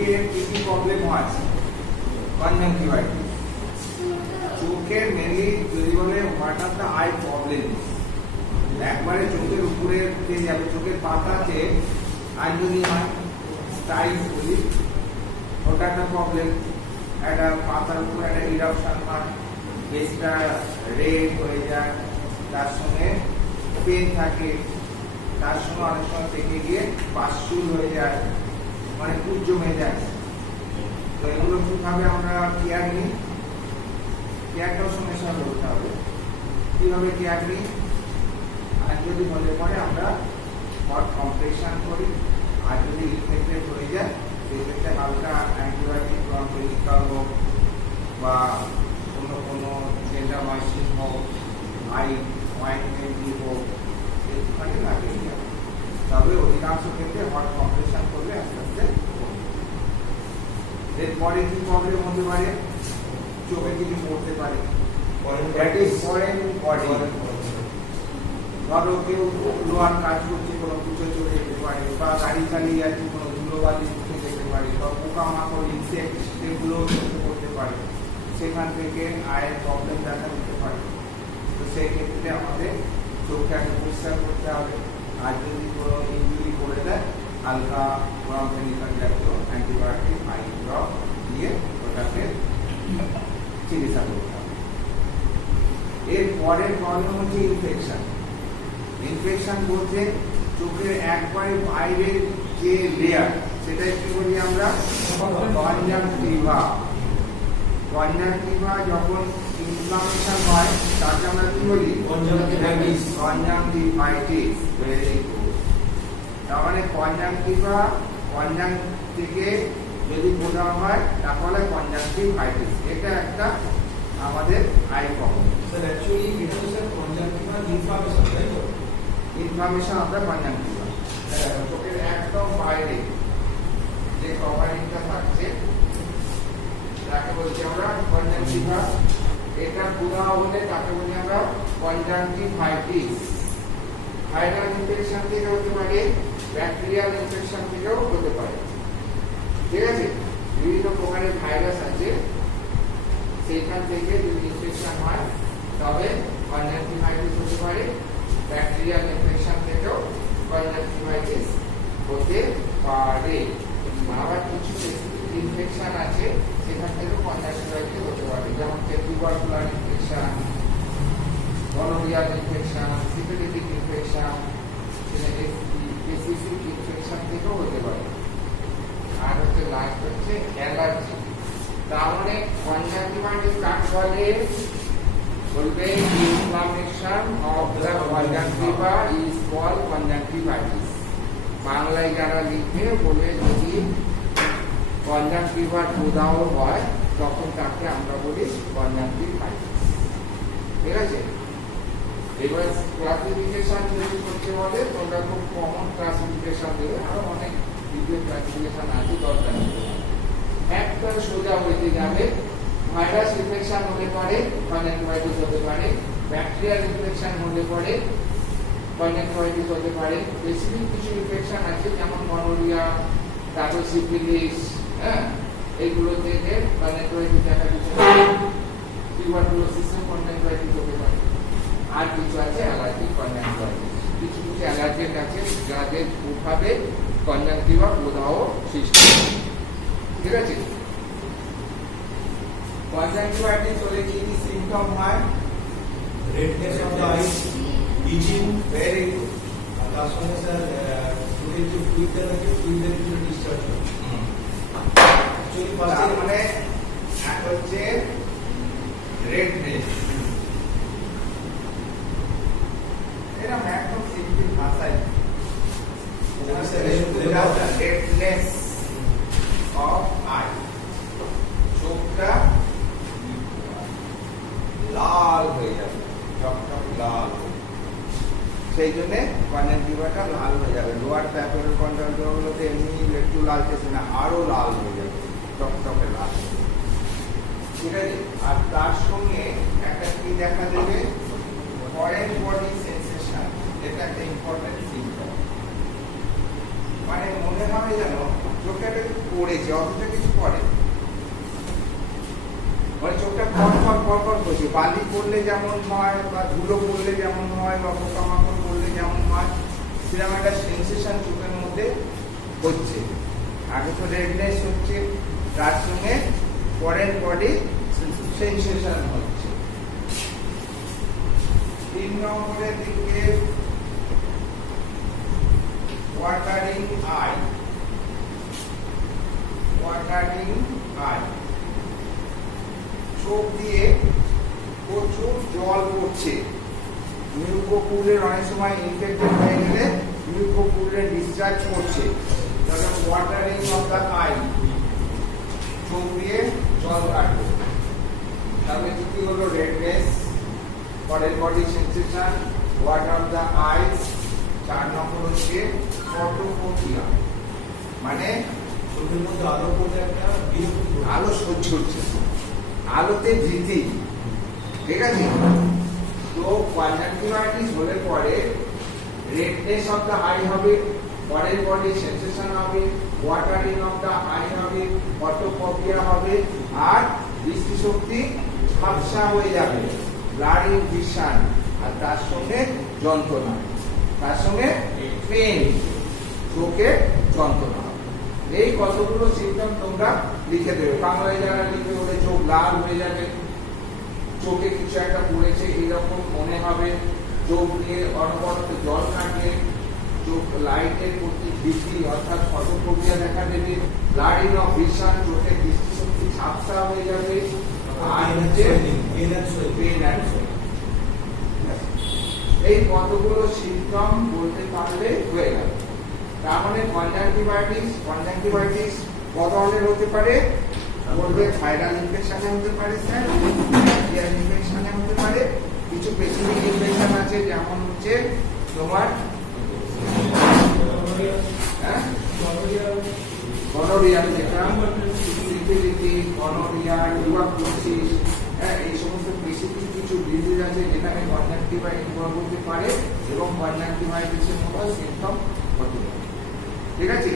চোখের কি কি প্রবলেম হয়? কনজাংটিভাইটিস। চোখের মেনলি যদি বলে what are the I problem, একবারে চোখের উপরে যে যাবে, চোখের পাতাতে আর যদি হয় স্টাইলস বলি, ওটা একটা প্রবলেম। একটা পাতার উপরে একটা ইরাপশন হয়, ফেসটা রেড হয়ে যায়, তার সঙ্গে পেন থাকে, তার সঙ্গে অনেক সময় থেকে গিয়ে পাশচুল হয়ে যায়, মানে পুজ জমে যায়। তো এগুলো কিভাবে আমরা কেয়ার নিই? কেয়ারটাও সমস্যা বলতে হবে, কিভাবে কেয়ার নিই? আর যদি মনে পড়ে আমরা হট কম্প্রেশন করি, আর যদি ইনফেক্টেড হয়ে যায় সেক্ষেত্রে হালকা অ্যান্টিবায়োটিক বা মেডিকাল হোক বা কোনো জেন্ডামাইসিন হোক, আই অয়েন্টমেন্ট হোক, একটুখানি লাগিয়ে যাবে। তবে অধিকাংশ ক্ষেত্রে হট কম্প্রেশন করলে আস্তে আস্তে। এরপরে কি প্রবলেম হতে পারে? চোখে কিছু পড়তে পারে, দ্যাট ইজ ফরেন বডি। ধরো কেউ লোহার কাজ করছে, কোনো পুজো চলে যেতে পারে, বা গাড়ি চালিয়ে যাচ্ছে, কোনো ধুলোবালি উঠে যেতে পারে, বা পোকামাকড় ইনসেক্ট এগুলো করতে পারে, সেখান থেকে আয়ের প্রবলেম দেখা দিতে পারে। তো সেই ক্ষেত্রে আমাদের চোখকে আগে পরিষ্কার করতে হবে। আর যদি কোনো ইনজুরি করে দেয়, হালকা গরম কেমিক্যাল জাতীয় অ্যান্টিবায়োটিক আই ড্রপ দিয়ে ওটাকে চিকিৎসা করতে হবে। এর পরের প্রবলেম হচ্ছে ইনফেকশন। ইনফেকশন বলতে চোখের একবারে বাইরের যে লেয়ার, সেটাই কি বলি আমরা? কনজাংটিভা। কনজাংটিভা যখন ইনফ্লামেশন হয় তাকে আমরা কি বলি? কনজাংটিভাইটিস। Conjunctivitis, very good. তার মানে কনজাংটিভা, কনজাং থেকে যদি বোঝানো হয় তাহলে কনজাংটিভাইটিস। এটা একটা আমাদের আই প্রবলেম। স্যার অ্যাকচুয়ালি এটা তো স্যার কনজাংটিভা ইনফ্লামেশন, তাই তো? ইনফ্লামেশন আমরা কনজাংটিভা, চোখের একদম বাইরে যে কভারিংটা থাকছে তাকে বলছি আমরা কনজাংটিভা। এটা পুরা হলে তাকে বলি আমরা কনজাংটিভাইটিস। ভাইরাল ইনফেকশন থেকে হতে পারে, ব্যাকটেরিয়াল ইনফেকশন থেকেও হতে পারে। ঠিক আছে, বিভিন্ন প্রকারের ভাইরাস আছে, সেখান থেকে যদি ইনফেকশন হয় তবে কনজাংটিভাইটিস হতে পারে। ব্যাকটেরিয়াল ইনফেকশন থেকেও কনজাংটিভাইটিস হতে পারে। আবার কিছু স্পেসিফিক ইনফেকশন আছে, সেখান থেকেও কনজাংটিভাইটিস হতে পারে, যেমন tubercular infection, gonorrhoeal infection, syphilitic infection, specific infection থেকেও হতে পারে। আর হচ্ছে লাস্ট হচ্ছে অ্যালার্জি। তার মানে কনজাংটিভাইটিস কাকে বলে? বলবে inflammation of the conjunctiva is called conjunctivitis. বাংলায় যারা লিখবে বলে যদি কনজাংটিভার প্রদাহ হয় তখন তাকে আমরা বলি কনজাংটিভাইটিস। ঠিক আছে, এবার ক্লাসিফিকেশন যদি করতে বলে তোমরা খুব কমন ক্লাসিফিকেশন দেবে, আরো অনেক ভিডিও ক্লাসিফিকেশন আছে, দরকার নেই। একটা সোজা হইতে যাবে, ভাইরাস ইনফেকশন হলে পরে কনজাংটিভাইটিস হতে পারে, ব্যাকটেরিয়াল ইনফেকশন হলে পরে কনজাংটিভাইটিস হতে পারে। স্পেসিফিক কিছু ইনফেকশন আছে যেমন গনোরিয়া, তারপর সিফিলিস, হ্যাঁ, এইগুলো থেকে কনজাংটিভাইটিস দেখা দিতে পারে। টিউবারকুলোসিসও কনজাংটিভাইটিস হতে পারে। আর কিছু আছে অ্যালার্জিক কনজাংটিভাইটিস। কিছু কিছু অ্যালার্জেন আছে যাদের প্রভাবে কনজাংটিভা প্রদাহ সৃষ্টি হয়। ঠিক আছে, কনজাংটিভাইটিস হলে কি কি সিম্পটম হয়? Redness of the eyes, itching, very good. তার সঙ্গে স্যার চোখে যে ফ্লুইডটা থাকে, ফ্লুইডের ভিতরে ডিসচার্জ হয়। অ্যাকচুয়ালি তার মানে এক হচ্ছে রেডনেস, এটা একদম সিম্পল ভাষায় রেডনেস অফ আই, চোখটা লাল হয়ে যাবে, চকচক লাল, সেই জন্য কনজাংটিভাটা লাল হয়ে যাবে। লোয়ার প্যাপেলের কনজাংটিভা গুলোতে এমনি একটু লাল চেছে না, আরো লাল হয়ে যাবে, চকচকে লাল। ঠিক আছে, আর তার সঙ্গে একটা কি দেখা দেবে? Foreign body sensation. এটা একটা ইম্পর্টেন্ট সিম্পটম। মানে মনে হবে যেন চোখটা একটু পড়েছে, অথচ কিছু করে মানে চোখটা পর করছে। বালি পড়লে যেমন হয় বা ধুলো পড়লে যেমন হয় বা পোকামাকড় পড়লে যেমন হয়, সেরকম একটা সেন্সেশন চোখের মধ্যে হচ্ছে। আগে তো রেডনেস হচ্ছে, তার সঙ্গে ফরেন বডি সেন্সেশন হচ্ছে। 3 নম্বরের দিকে ওয়াটারিং আই। চোখ দিয়ে প্রচুর জল পড়ছে। মিউকোপুলের অনেক সময় ইনফেক্টেড হয়ে গেলে মিউকোপুলের ডিসচার্জ করছে, ওয়াটারিং অফ দ্য আই, চোখ দিয়ে জল কাটবে। তারপরে কি হলো? Redness, foreign body sensation, water of the eyes. 4 নম্বর হচ্ছে ফটোফোবিয়া, মানে চোখের মধ্যে আলো পড়লে একটা বিরক্তি, আলো সহ্য হচ্ছে, আলোতে ভীতি। ঠিক আছে? তো কনজাংটিভাইটিস হলে পরে রেডনেস অফ দ্য আই হবে, ফরেন বডি সেন্সেশন হবে, ওয়াটারিং অফ দ্য আই হবে, ফটোফোবিয়া হবে, আর দৃষ্টিশক্তি ঝাপসা হয়ে যাবে, ব্লারি ভিশন, আর তার সঙ্গে যন্ত্রণা, তার সঙ্গে পেন, চোখে যন্ত্রণা। এই কতগুলো সিমটম তোমরা লিখে দেবে। বাংলায় যারা লিখে বলে চোখ লাল হয়ে যাবে, চোখে কিছু একটা পড়েছে এইরকম মনে হবে, চোখ দিয়ে অনবরত জল কাটবে, চোখ লাইটের প্রতি ভীতি অর্থাৎ ফটোফোবিয়া দেখা দেবে, ব্লারিং অফ ভিশন, চোখের দৃষ্টিশক্তি ঝাপসা হয়ে যাবে, আর হচ্ছে পেন অ্যান্ড সোয়েটিং। এই কতগুলো সিমটম বলতে পারলে হয়ে গেল। তার মানে কনজাংটিভাইটিস কত ধরনের হতে পারে বলবে? ভাইরাল ইনফেকশনে হতে পারে স্যার, ব্যাকটেরিয়াল ইনফেকশনে হতে পারে, কিছু স্পেসিফিক ইনফেকশন আছে যেমন হচ্ছে তোমার গনোরিয়া, যেটা সিফিলিস, গনোরিয়া, টিউবারকুলোসিস, এই সমস্ত স্পেসিফিক কিছু ডিজিজ আছে যেখানে কনজাংটিভাইটিস হতে পারে এবং কনজাংটিভাইটিসের মতো সিমটম হতে পারে। ঠিক আছে?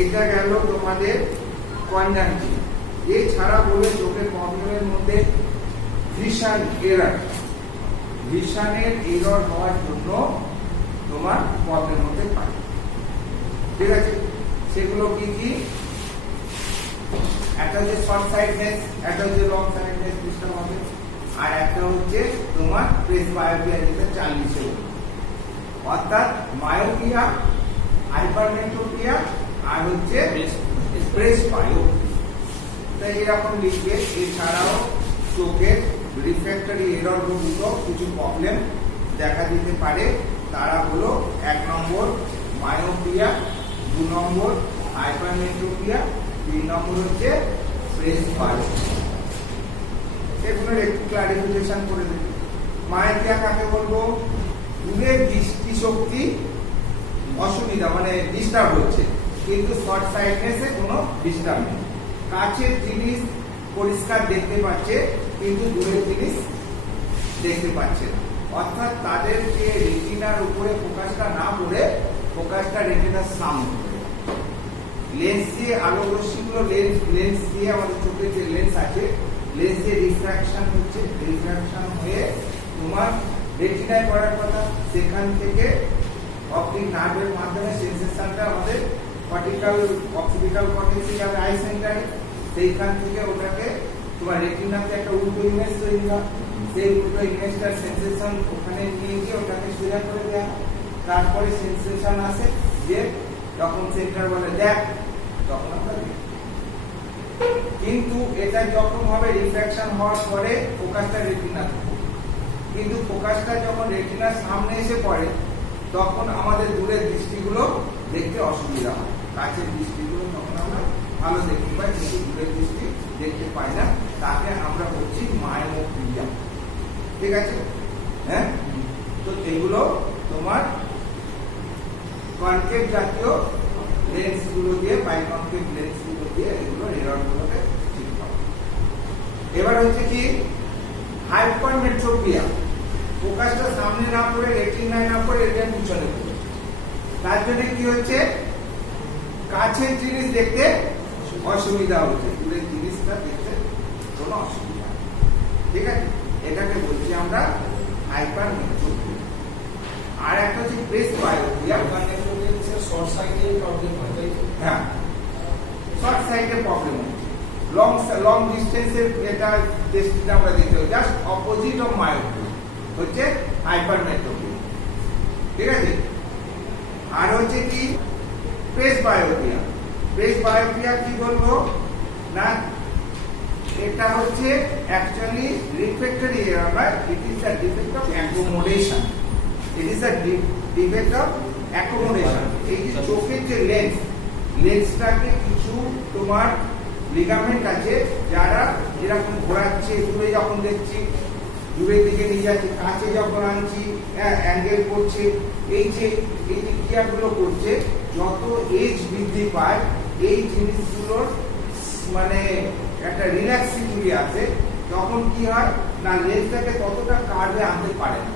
এটা গেল তোমাদের কনজাংটিভ। এছাড়া বলে চোখের প্রবলেমের মধ্যে ভিশন এরর, ভিশনের এরর হওয়ার জন্য তোমার প্রবলেম হতে পারে। ঠিক আছে? সেগুলো কি কি? একটা হচ্ছে শর্ট সাইটনেস, একটা হচ্ছে লং সাইটনেস সিস্টেম হবে, আর একটা হচ্ছে তোমার প্রেসবায়োপিয়া, যেটা 40 অর্থাৎ মায়োপিয়া, হাইপারমেট্রোপিয়া, আর হচ্ছে প্রেসবায়োপিয়া। তাই এরকম লিখবে। এছাড়াও চোখের রিফ্র্যাক্টরি এরর জনিত কিছু প্রবলেম দেখা দিতে পারে। তারা হলো 1 নম্বর মায়োপিয়া, 2 নম্বর হাইপারমেট্রোপিয়া, 3 নম্বর হচ্ছে প্রেসবায়োপিয়া। এগুলোর একটু ক্লারিফিকেশন করে দেবে। মায়োপিয়া কাকে বলবো? দূরের দৃষ্টিশক্তি অসুবিধা, মানে ডিস্টার্ব হচ্ছে, কিন্তু শর্ট সাইটনেসে কোনো ডিস্টার্ব নেই। কাছের জিনিস পরিষ্কার দেখতে পাচ্ছে কিন্তু দূরের জিনিস দেখতে পাচ্ছে না, অর্থাৎ তাদের যে রেটিনার উপরে ফোকাসটা না পড়ে ফোকাসটা রেটিনার সামনে, লেন্স দিয়ে আলো রশ্মিগুলো লেন্স দিয়ে আমাদের চোখের যে লেন্স আছে, লেন্স দিয়ে রিফ্র্যাকশন হচ্ছে, রিফ্র্যাকশন হয়ে তোমার রেটিনায় পড়ার কথা, সেখান থেকে অপটিক নার্ভের মাধ্যমে সেন্সেশনটা আমাদের কর্টিক্যাল অক্সিপিটাল কর্টেক্সে যাবে আই সেন্টারে, সেইখান থেকে ওটাকে তোমার রেটিনাতে একটা উল্টো ইমেজ তৈরি হয়, সেই উল্টো ইমেজটার সেন্সেশন ওখানে নিয়ে গিয়ে ওটাকে সোজা করে দেওয়া, তারপরে সেন্সেশন আসে যে যখন সেন্টার বলে দেখ, তখন আমরা দেখি। কিন্তু এটা যখন হবে রিফ্র্যাকশন হওয়ার পরে ফোকাসটা রেটিনাতে, কিন্তু ফোকাসটা যখন রেটিনার সামনে এসে পড়ে তখন আমাদের দূরের দৃষ্টিগুলো দেখতে অসুবিধা হয়, কাছের দৃষ্টিগুলো তখন আমরা ভালো দেখতে পাই কিন্তু দূরের দৃষ্টি দেখতে পাই না, তাকে আমরা বলছি মায়োপিয়া। ঠিক আছে? হ্যাঁ, তো এগুলো তোমার কনকেভ জাতীয় লেন্স গুলো দিয়ে, বাইকনকেভ লেন্স গুলো দিয়ে এগুলো এরর গুলোকে ঠিক হবে। এবার হচ্ছে কি হাইপারমেট্রোপিয়া, ফোকাসটা সামনে না পড়ে রেটিনায় না পড়ে এটা পিছনে পড়ে, তার জন্য কি হচ্ছে কাছের জিনিস দেখতে অসুবিধা হচ্ছে, দূরের জিনিসটা দেখতে কোনো অসুবিধা নেই। ঠিক আছে, এটাকে বলছি আমরা হাইপার মেট্রোপিয়া। আর একটা হচ্ছে প্রেস বায়োপিয়া। শর্ট সাইডে প্রবলেম হয়, তাই তো? হ্যাঁ, শর্ট সাইডে প্রবলেম হচ্ছে, লং ডিস্টেন্সের এটা টেস্টটা আমরা দেখতে হবে। জাস্ট অপোজিট অফ মায়োপিয়া হচ্ছে হাইপার মেট্রোপিয়া। ঠিক আছে, আর হচ্ছে কি প্রেস বায়োপিয়া। প্রেস বায়োপিয়া কি বলবো না, এটা হচ্ছে actually refractory error, it is the defect of accommodation. It is the defect of accommodation. এই যে চোখের যে লেন্সটাকে কিছু তোমার লিগামেন্ট আছে যারা যেরকম ঘোরাচ্ছে, দূরে যখন দেখছি দূরের দিকে নিয়ে যাচ্ছে, কাছে যখন আনছি অ্যাঙ্গেল করছে, এই যে ক্রিয়াগুলো করছে, যত এজ বৃদ্ধি পায় এই জিনিসগুলোর মানে একটা রিল্যাক্সিটি আছে, তখন কি হয় না লেন্সটাকে ততটা কার্ভে আনতে পারে না,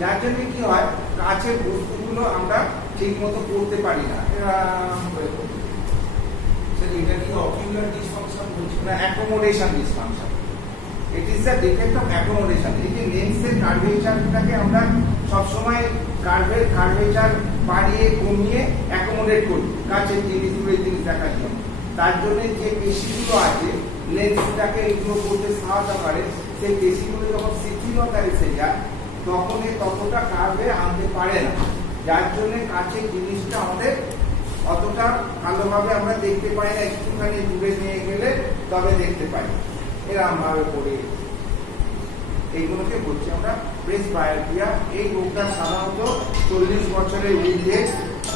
যার জন্য কি হয় কাছের বস্তুগুলো আমরা ঠিক মতো করতে পারি না। এটা কি অকিউলার ডিসফাংশন বলছি না, accommodation dysfunction. It is the defect of accommodation. এই যে লেন্সের কার্ভেচারটাকে আমরা সবসময় কার্ভেচার বাড়িয়ে কমিয়ে অ্যাকোমোডেট করি কাছের জিনিস দূরের জিনিস দেখার জন্য। তার জন্য যে পেশিগুলো আছে লেন্সটাকে এগুলো করতে সাহায্য করে, সেই পেশিগুলো যখন শিথিলতা এসে যায় তখন ততটা কার্ভে আনতে পারে না, যার জন্য কাছের জিনিসটা আমাদের অতটা ভালোভাবে আমরা দেখতে পাই না, একটুখানি দূরে নিয়ে গেলে তবে দেখতে পাই। এরকম ভাবে করে এইগুলোকে বলছি আমরা প্রেস বায়োপিয়া। এই রোগটা সাধারণত 40 বছরের ঊর্ধ্বে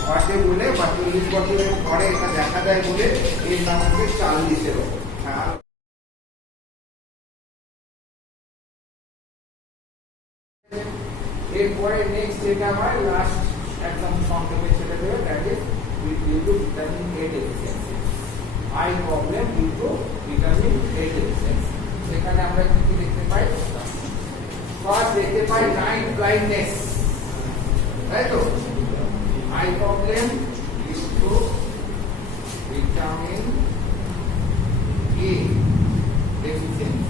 ঘটে বলে বা 40 বছরের পরে এটা দেখা দেয় বলে এর নাম হচ্ছে চার্লিসের রোগ। এরপরে নেক্সট যেটা হয় লাস্ট একদম সংক্ষেপে সেটা দেবে, that is due to vitamin A deficiency. Eye problem due to vitamin A deficiency. সেখানে আমরা কি কি দেখতে পাই? ফার্স্ট দেখতে পাই নাইট ব্লাইন্ডনেস, তাই তো? Eye problem due to vitamin A deficiency.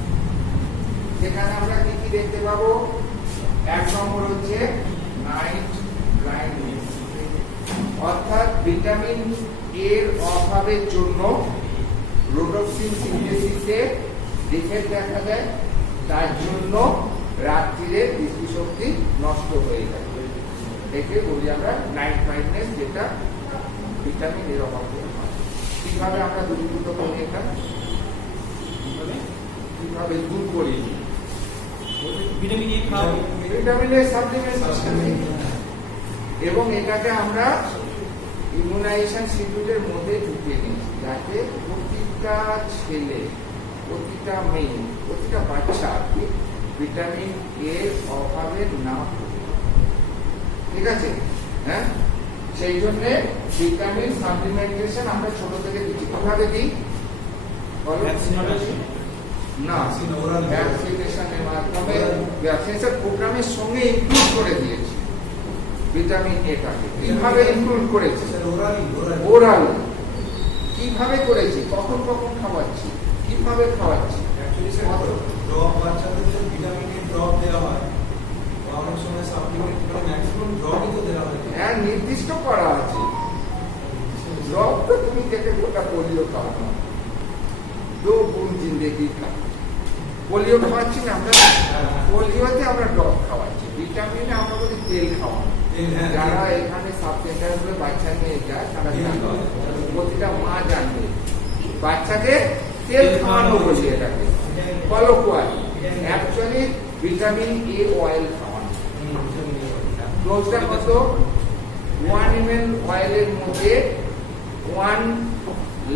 সেখানে আমরা কি কি দেখতে পাবো? এক নম্বর হচ্ছে নাইট ব্লাইন্ডনেস, অর্থাৎ ভিটামিন এর অভাবের জন্য রোডোপ্সিন সিনথেসিসে ডিফেক্ট দেখা দেয়, তার জন্য রাত্রিরে দৃষ্টিশক্তি নষ্ট হয়ে যায়। একে বলি আমরা নাইট ব্লাইন্ডনেস, যেটা ভিটামিন এর অভাব থেকে হয়। কিভাবে আমরা দূরীভূত করি এটা? কিভাবে দূর করি? ভিটামিন এ খাও, ভিটামিন এ সাপ্লিমেন্ট এবং এটাকে আমরা ইমিউনাইজেশন শিডিউলের মধ্যে ঢুকিয়ে নিয়েছি, যাতে প্রতিটা ছেলে, প্রতিটা মেয়ে, প্রতিটা বাচ্চা ভিটামিন এর অভাবে না ভোগে। ঠিক আছে, হ্যাঁ? সেই জন্য ভিটামিন সাপ্লিমেন্টেশন আমরা ছোট থেকে দিচ্ছি। কিভাবে দিই? না, ভ্যাকসিনেশনের মাধ্যমে ভ্যাকসিনেশন প্রোগ্রামের সঙ্গে ইনক্লুড করে দিয়েছি ভিটামিন এটাকে। কিভাবে ইনক্লুড করেছি? ওরাল। কিভাবে করেছি? কখন কখন খাওয়াচ্ছি, কিভাবে খাওয়াচ্ছি? ড্রপ বাচ্চাদের যে ভিটামিন এ ড্রপ দেওয়া হয়, অনেক সময় সাপ্লিমেন্ট করে ম্যাক্সিমাম ড্রপই তো দেওয়া হয়। হ্যাঁ, নির্দিষ্ট করা আছে। ড্রপ তো তুমি থেকে গোটা পোলিও খাওয়ানো, দো বুন জিন্দেগি কা পোলিও খাওয়াচ্ছি না আমরা, পোলিওতে আমরা ড্রপ খাওয়াচ্ছি। ভিটামিনে আমরা বলি তেল খাওয়ানো। যারা এখানে সাব সেন্টার গুলো বাচ্চা নিয়ে যায় তারা জানবে, প্রতিটা মা জানবে বাচ্চাকে তেল খাওয়ানো বলি এটাকে, কলোকুয়ালি। অ্যাকচুয়ালি ভিটামিন এ অয়েল খাওয়ানো। ডোজটা কত? 1 ml অয়েলের মধ্যে 1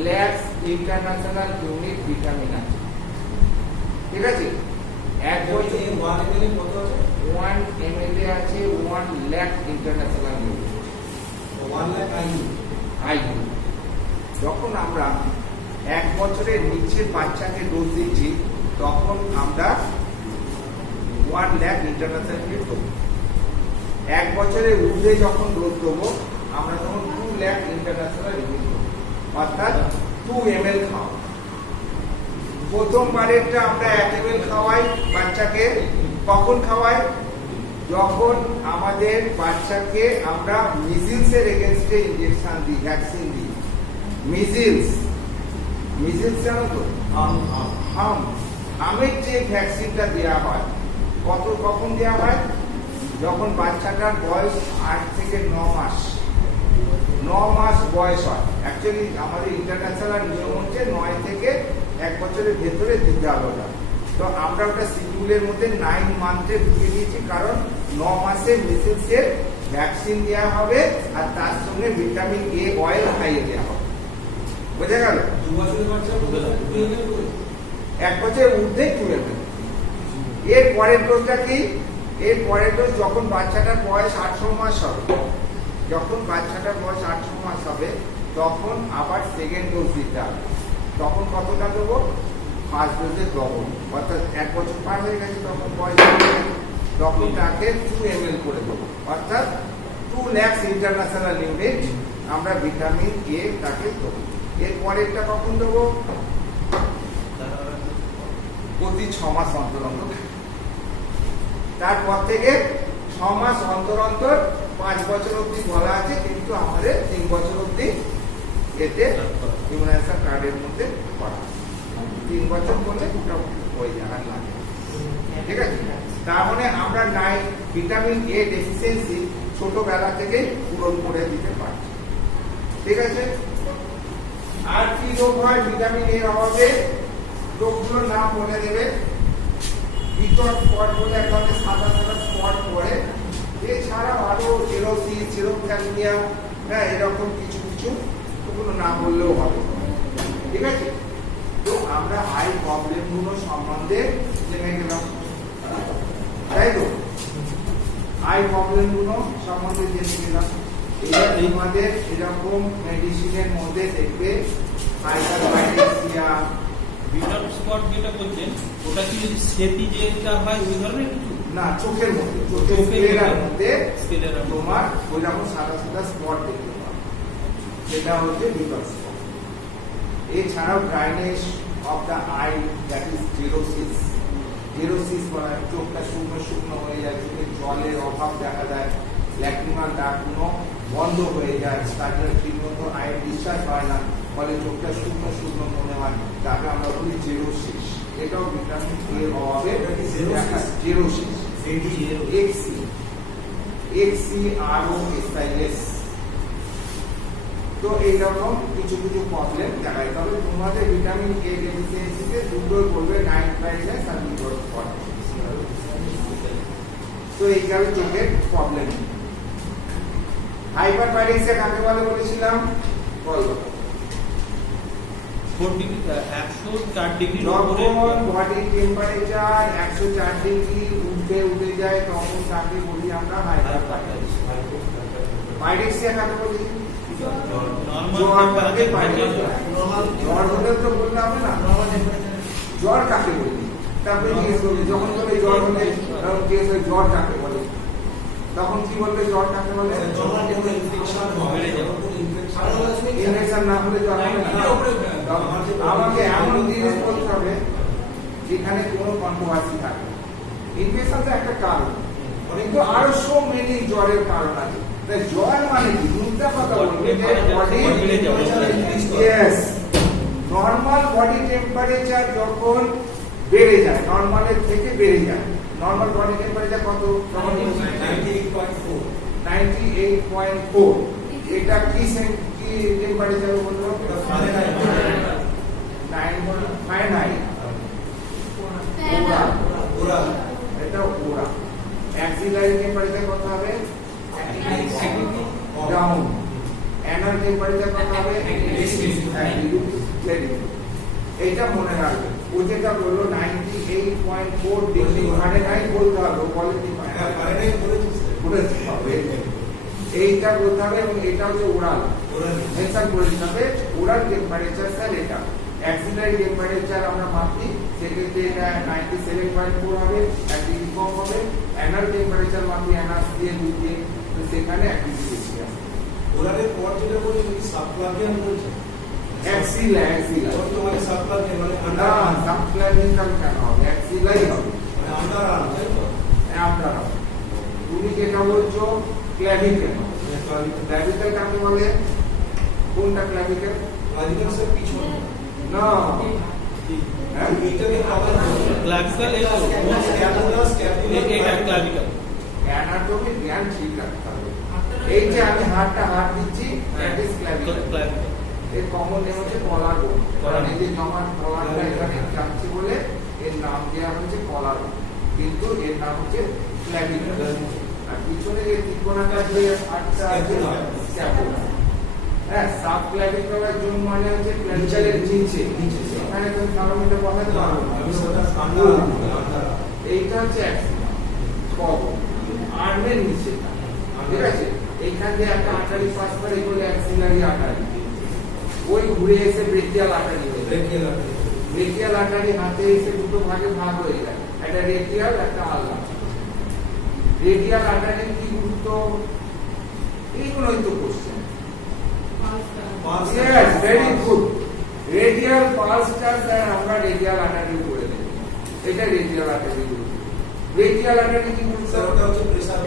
লাখ ইন্টারন্যাশনাল ইউনিট ভিটামিন আছে। ঠিক আছে, এক বছর 1 ml কত আছে? 1 ml আছে 1 lakh international unit, 1 lakh IU. যখন আমরা 1 বছরের নিচে বাচ্চাকে ডোজ দিচ্ছি তখন আমরা 1 লাখ ইন্টারন্যাশনাল ইউনিট দেবো। 1 বছরের ঊর্ধ্বে যখন ডোজ দেবো আমরা তখন 2 লাখ ইন্টারন্যাশনাল ইউনিট দেবো। অর্থাৎ 2 ml খাও। প্রথমবারেরটা আমরা 1 ml খাওয়াই বাচ্চাকে। কখন খাওয়াই? যখন আমাদের বাচ্চাকে আমরা মিজিলসের এগেনস্টে ইনজেকশন দিই, ভ্যাকসিন দিই। মিজিলস জানো তো? হামের যে ভ্যাকসিনটা দেওয়া হয়, কখন দেওয়া হয়? যখন বাচ্চাটার বয়স 8 থেকে 9 মাস, 9 মাস বয়স হয়। অ্যাকচুয়ালি আমাদের ইন্টারন্যাশনাল নিয়ম হচ্ছে 9 থেকে 1 বছরের ভেতরে দিতে হবে ওটা। তো আমরা ওটা শিডিউলের মধ্যে 9 মান্থে ঢুকিয়ে দিয়েছি, কারণ 9 মাসে মিসেলসের ভ্যাকসিন দেওয়া হবে আর তার সঙ্গে ভিটামিন এ অয়েল খাইয়ে দেওয়া হবে। বোঝা গেল? 2 বছরের বাচ্চা 1 বছরের ঊর্ধ্বে 2 ml। এর পরের ডোজটা কি? এর পরের ডোজ যখন বাচ্চাটার বয়স 8 মাস হবে, যখন বাচ্চাটার বয়স 8 মাস হবে, তখন আবার সেকেন্ড ডোজ দিতে হবে। তখন কতটা দেবো? ফার্স্ট ডোজের ডবল, অর্থাৎ 1 বছর পার হয়ে গেছে, তখন বয়স তখন তাকে 2 ml করে দেবো, অর্থাৎ 2 lakhs ইন্টারন্যাশনাল ইউনিট আমরা ভিটামিন এ তাকে দেবো। এর পরেরটা কখন দেবো? প্রতি 6 মাস অন্তর অন্তর। তারপর থেকে 6 মাস অন্তর অন্তর 5 বছর অব্দি বলা আছে, কিন্তু আমাদের 3 বছর অব্দি এতে ইমিউনাইজেশন কার্ডের মধ্যে করা। 3 বছর বললে দুটো হয়ে যাওয়ার লাগে। ঠিক আছে? তার মানে আমরা ভিটামিন এ ডেফিসিয়েন্সি ছোটবেলা থেকে পূরণ করে দিতে পারছি। ঠিক আছে? আর কি রোগ হয় ভিটামিন এর অভাবে? রোগগুলোর নাম বলে দেবে। ভিটর স্পট বলে এক ধরনের সাদা সাদা স্পট পড়ে। এছাড়া আরো জেরোসিস, জেরোথ্যালিমিয়া, হ্যাঁ, এরকম কিছু ওগুলো না বললেও হবে। ঠিক আছে? তো আমরা আই প্রবলেমগুলো সম্বন্ধে জেনে গেলাম, তাই তো? আই প্রবলেমগুলো সম্বন্ধে জেনে গেলাম। এবার আমাদের এরকম মেডিসিনের মধ্যে দেখবে হাইপারবায়োটিসিয়া, ভিটার স্পট যেটা বলছেন, ওটা কি সেটি যেটা হয় ওই ধরনের কিছু? না, চোখের মধ্যে, চোখের মধ্যে তোমার ওই রকম সাদা সাদা স্পট দেখতে পাবে, সেটা হচ্ছে ভিটার স্পট। এছাড়াও dryness of the eye, that is xerosis. Xerosis বলা হয়, চোখটা শুকনো শুকনো হয়ে যায়, চোখে জলের অভাব দেখা যায়, ল্যাক্রিমাল ডাকগুলো বন্ধ হয়ে যায়, তার জন্য ঠিক মতো আয়ের ডিসচার্জ হয় না, ফলে চোখটা শুকনো শুকনো মনে হয়, তাকে আমরা বলি জেরোসিস। এটাও ভিটামিন এর অভাবে জেরোসিস। XCROSIS। তো এইরকম কিছু প্রবলেম দেখা যায়। তবে তোমাদের ভিটামিন এ ডেফিসিয়েন্সিতে দুটোই বলবে, নাইট ব্লাইন্ডনেস আর ভিটর স্পট। তো এই কারণে চোখের প্রবলেম। হাইপারবায়োটিসিয়া কাকে বলে বলেছিলাম? বলো। 104 ডিগ্রি যখন বডি টেম্পারেচার 104 ডিগ্রি উঠে যায়, তখন তাকে বলি আমরা হাইপারবায়োটিসিয়া। পাইরেক্সিয়া কাকে বলি? জ্বর হলে তো বলতে হবে না, জ্বর কাকে বলি? তারপরে জিজ্ঞেস করবে, যখন বলে জ্বর হলে জ্বর কাকে বলে, তখন কি বলবে? জ্বর কাকে বলে? ইনফেকশন না হলে জ্বর হবে না। আমাকে এমন জিনিস বলতে হবে যেখানে কোনো কন্ট্রোভার্সি থাকে। ইনফেকশন তো একটা কারণ, কিন্তু আরো সো মেনি জ্বরের কারণ আছে। তাই জ্বর মানে কি? মুদ্রা কথা বলবে যে বডি নর্মাল বডি টেম্পারেচার যখন বেড়ে যায়, নর্মালের থেকে বেড়ে যায়। নর্মাল বডি টেম্পারেচার কত? 98.4। এটা কি টেম্পারেচার বললো? ফারেনহাইট। এটা ওরা অ্যাক্সিলারি টেম্পারেচার কত হবে? ডাউন। অ্যানাল টেম্পারেচার কত হবে? এইটা মনে রাখবে। ও যেটা বললো 98.4 ডিগ্রি ফারেনহাইট বলতে হবে, বলেনি ফারেনহাইট বলেছি হবে। এইটা বলতে হবে, এবং এটা হচ্ছে ওরাল মেনশন করে দিতে হবে। ওরাল টেম্পারেচার স্যার এটা। অ্যাক্সিলারি টেম্পারেচার আমরা মাপি, সেক্ষেত্রে এটা 97.4 হবে, 1 ডিগ্রি কম হবে। অ্যানাল টেম্পারেচার মাপি অ্যানাস দিয়ে 2 দিয়ে, তো সেখানে 1 ডিগ্রি বেশি আসে। ওরালের পর যেটা বলি সাবক্লাভিয়ান বলছে, অ্যাক্সিলা অ্যাক্সিলা ওর তো মানে সাবক্লাভিয়ান মানে না আন্ডার সাবক্লাভিয়ান কেন হবে অ্যাক্সিলাই হবে মানে আন্ডার আর্ম তাই তো আপনারা তুমি যেটা বলছো ক্ল্যাভিকেল ক্ল্যাভিকেল কাকে বলে কোনটা ক্ল্যাভিকেল ক্লাভিকেল সব পিছনে না হ্যাঁ এইটাকে আবার ক্লাভিকল এই তো স্ক্যাপুলাস এটা ক্লাভিকল অ্যানাটমি জ্ঞান ঠিক রাখতে হবে এই যে আমি হাত দিচ্ছি দ্যাট ইজ ক্ল্যাভিকেল ক্লাভিকল এর কমন নেম হচ্ছে কলার বোন কারণ এই যে জমাট কলারটা এখানে যাচ্ছে বলে এর নাম দেওয়া হচ্ছে কলার বোন কিন্তু এর নাম হচ্ছে ক্ল্যাভিকেল আর পিছনে যে ত্রিকোণাকার যে হাতটা আছে স্ক্যাপুলা হ্যাঁ সাব ক্ল্যাভিকুলার জোন মানে হচ্ছে ক্ল্যাভিকেলের নিচে এখানে তুমি থার্মোমিটার বসাতে পারবে না আমি সেটা আন্ডার এইটা হচ্ছে অ্যাক্সিলা কব আর্মের নিচে ঠিক আছে এইখান দিয়ে একটা আটারি পাস করে এগুলো অ্যাক্সিলারি আটারি ওই ঘুরে এসে ব্রেকিয়াল আটারি হয়ে যায় ব্রেকিয়াল আটারি হাতে এসে দুটো ভাগে ভাগ হয়ে যায় একটা রেডিয়াল একটা আলনা রেডিয়াল আটারির কি গুরুত্ব এইগুলোই তো question Yes, very good. Radial pulse charge আর আমরা রেডিয়াল আর্টারি করে দেব এটা রেডিয়াল আর্টারি গুলো রেডিয়াল আর্টারি কি বলছো ওটা হচ্ছে প্রেসার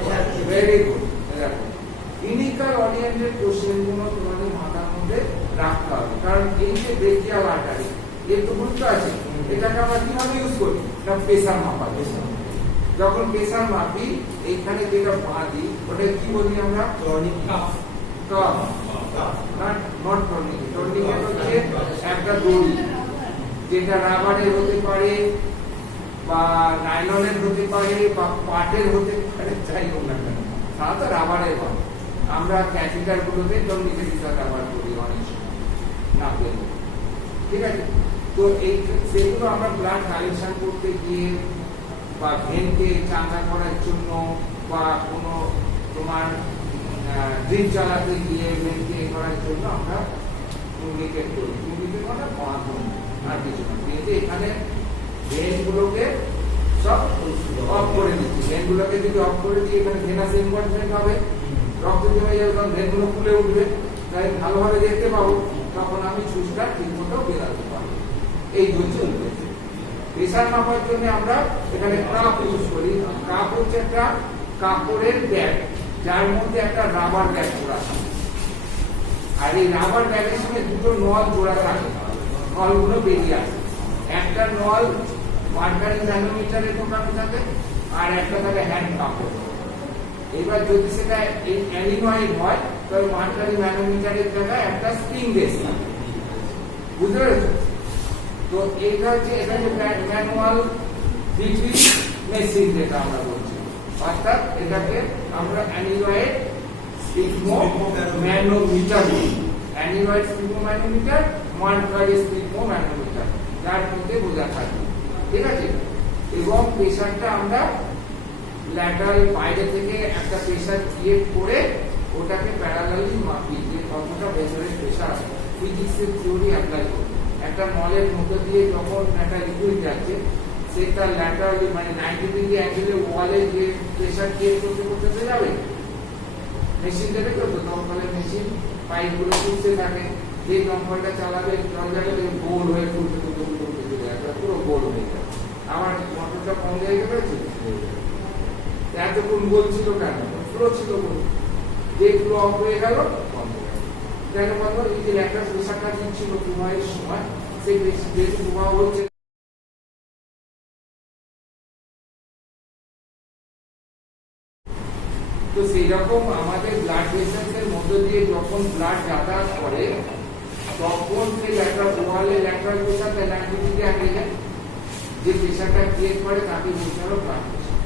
ভেরি গুড দেখো ক্লিনিক্যাল ওরিয়েন্টেড কোশ্চেন গুলো তোমাদের মাথার মধ্যে রাখতে হবে কারণ এই যে রেডিয়াল আর্টারি এর তো গুরুত্ব আছে এটাকে আমরা কিভাবে ইউজ করি না প্রেসার মাপা যখন প্রেসার মাপি এইখানে যেটা বাঁধি ওটা কি বলি আমরা টর্নিক calf calf not tourniquet tourniquet হচ্ছে একটা দড়ি যেটা রাবারের হতে পারে বা নাইলনের হতে পারে বা পাটের হতে পারে যাই হোক না কেন সাধারণত রাবারের হয় আমরা ক্যাথিটার গুলোতে টর্নিকেট হিসাবে ব্যবহার করি অনেক সময় না পেলে ঠিক আছে তো এই সেগুলো আমরা ব্লাড কালেকশন করতে গিয়ে বা ভেনকে চাঙ্গা করার জন্য বা কোনো তোমার ড্রিপ চালাতে গিয়ে ভেনকে করার জন্য আমরা টুর্নিকেট করি টুর্নিকেট মানে বাঁধন আর কিছু না কিন্তু এখানে ভেনগুলোকে সব অফ করে দিচ্ছি ভেনগুলোকে যদি অফ করে দিই এখানে ভেনাস ইনভলভমেন্ট হবে রক্ত জমে যাবে তখন ভেনগুলো ফুলে উঠবে তাই ভালোভাবে দেখতে পাবো তখন আমি সুচটা ঠিক মতো বেরাতে পারবো এই হচ্ছে উদ্দেশ্য প্রেসার মাপার জন্য আমরা এখানে কাপ ইউজ করি কাপ হচ্ছে একটা কাপড়ের ব্যাগ যার মধ্যে একটা রাবার ব্যাগ জোড়া থাকে আর এই রাবার ব্যাগের সঙ্গে দুটো নল জোড়া থাকে নলগুলো বেরিয়ে আসে একটা নল মার্কারি ন্যানোমিটারে ঢোকানো থাকে আর একটা থাকে হ্যান্ড কাপড় এবার যদি সেটা অ্যালিনয়েড হয় তবে মার্কারি ন্যানোমিটারের জায়গায় একটা স্প্রিং বেস থাকে বুঝতে পেরেছো তো এটা হচ্ছে ম্যানুয়াল ডিগ্রি মেশিন যেটা আমরা বলছি অর্থাৎ এটাকে আমরা অ্যানিলয়েড স্পিগমোম্যানোমিটার বলি অ্যানিলয়েড স্পিগমোম্যানোমিটার মার্কারি স্পিগমোম্যানোমিটার যার মধ্যে বোঝা থাকে ঠিক আছে এবং প্রেসারটা আমরা ল্যাটারাল বাইরে থেকে একটা প্রেসার ক্রিয়েট করে ওটাকে প্যারালালি মাপি যে কতটা ভেতরে প্রেসার আছে ফিজিক্সের থিওরি অ্যাপ্লাই করি একটা মলের মধ্যে দিয়ে যখন একটা লিকুইড যাচ্ছে সেটা ল্যাটারালি মানে 90 ডিগ্রি অ্যাঙ্গেলে ওয়ালে যে প্রেসার ক্রিয়েট করতে যাবে মেশিন দেবে তো দমকলের মেশিন পাইপগুলো ফুলতে থাকে যে দমকলটা চালাবে জল যাবে গোল হয়ে ফুলতে চলে যাবে পুরো গোল হয়ে যাবে আমার মোটরটা কম হয়ে গেলে এতক্ষণ বলছিল কেন ফ্লো ছিল যে ফ্লো অফ হয়ে গেল বন্ধ হয়ে গেল দেখো বন্ধ এই যে একটা প্রেসারটা দিচ্ছিল প্রবাহের সময় সেই যেহেতু প্রবাহ হচ্ছে তো সেই রকম আমাদের ব্লাড ভেসেলসের মধ্য দিয়ে যখন ব্লাড যাতায়াত করে তখন সেই ল্যাটারাল ওয়ালে ল্যাটারাল প্রেসার 90 ডিগ্রি অ্যাঙ্গেলে যে প্রেসারটা ক্রিয়েট করে তাকে বলতে হবে ব্লাড প্রেসার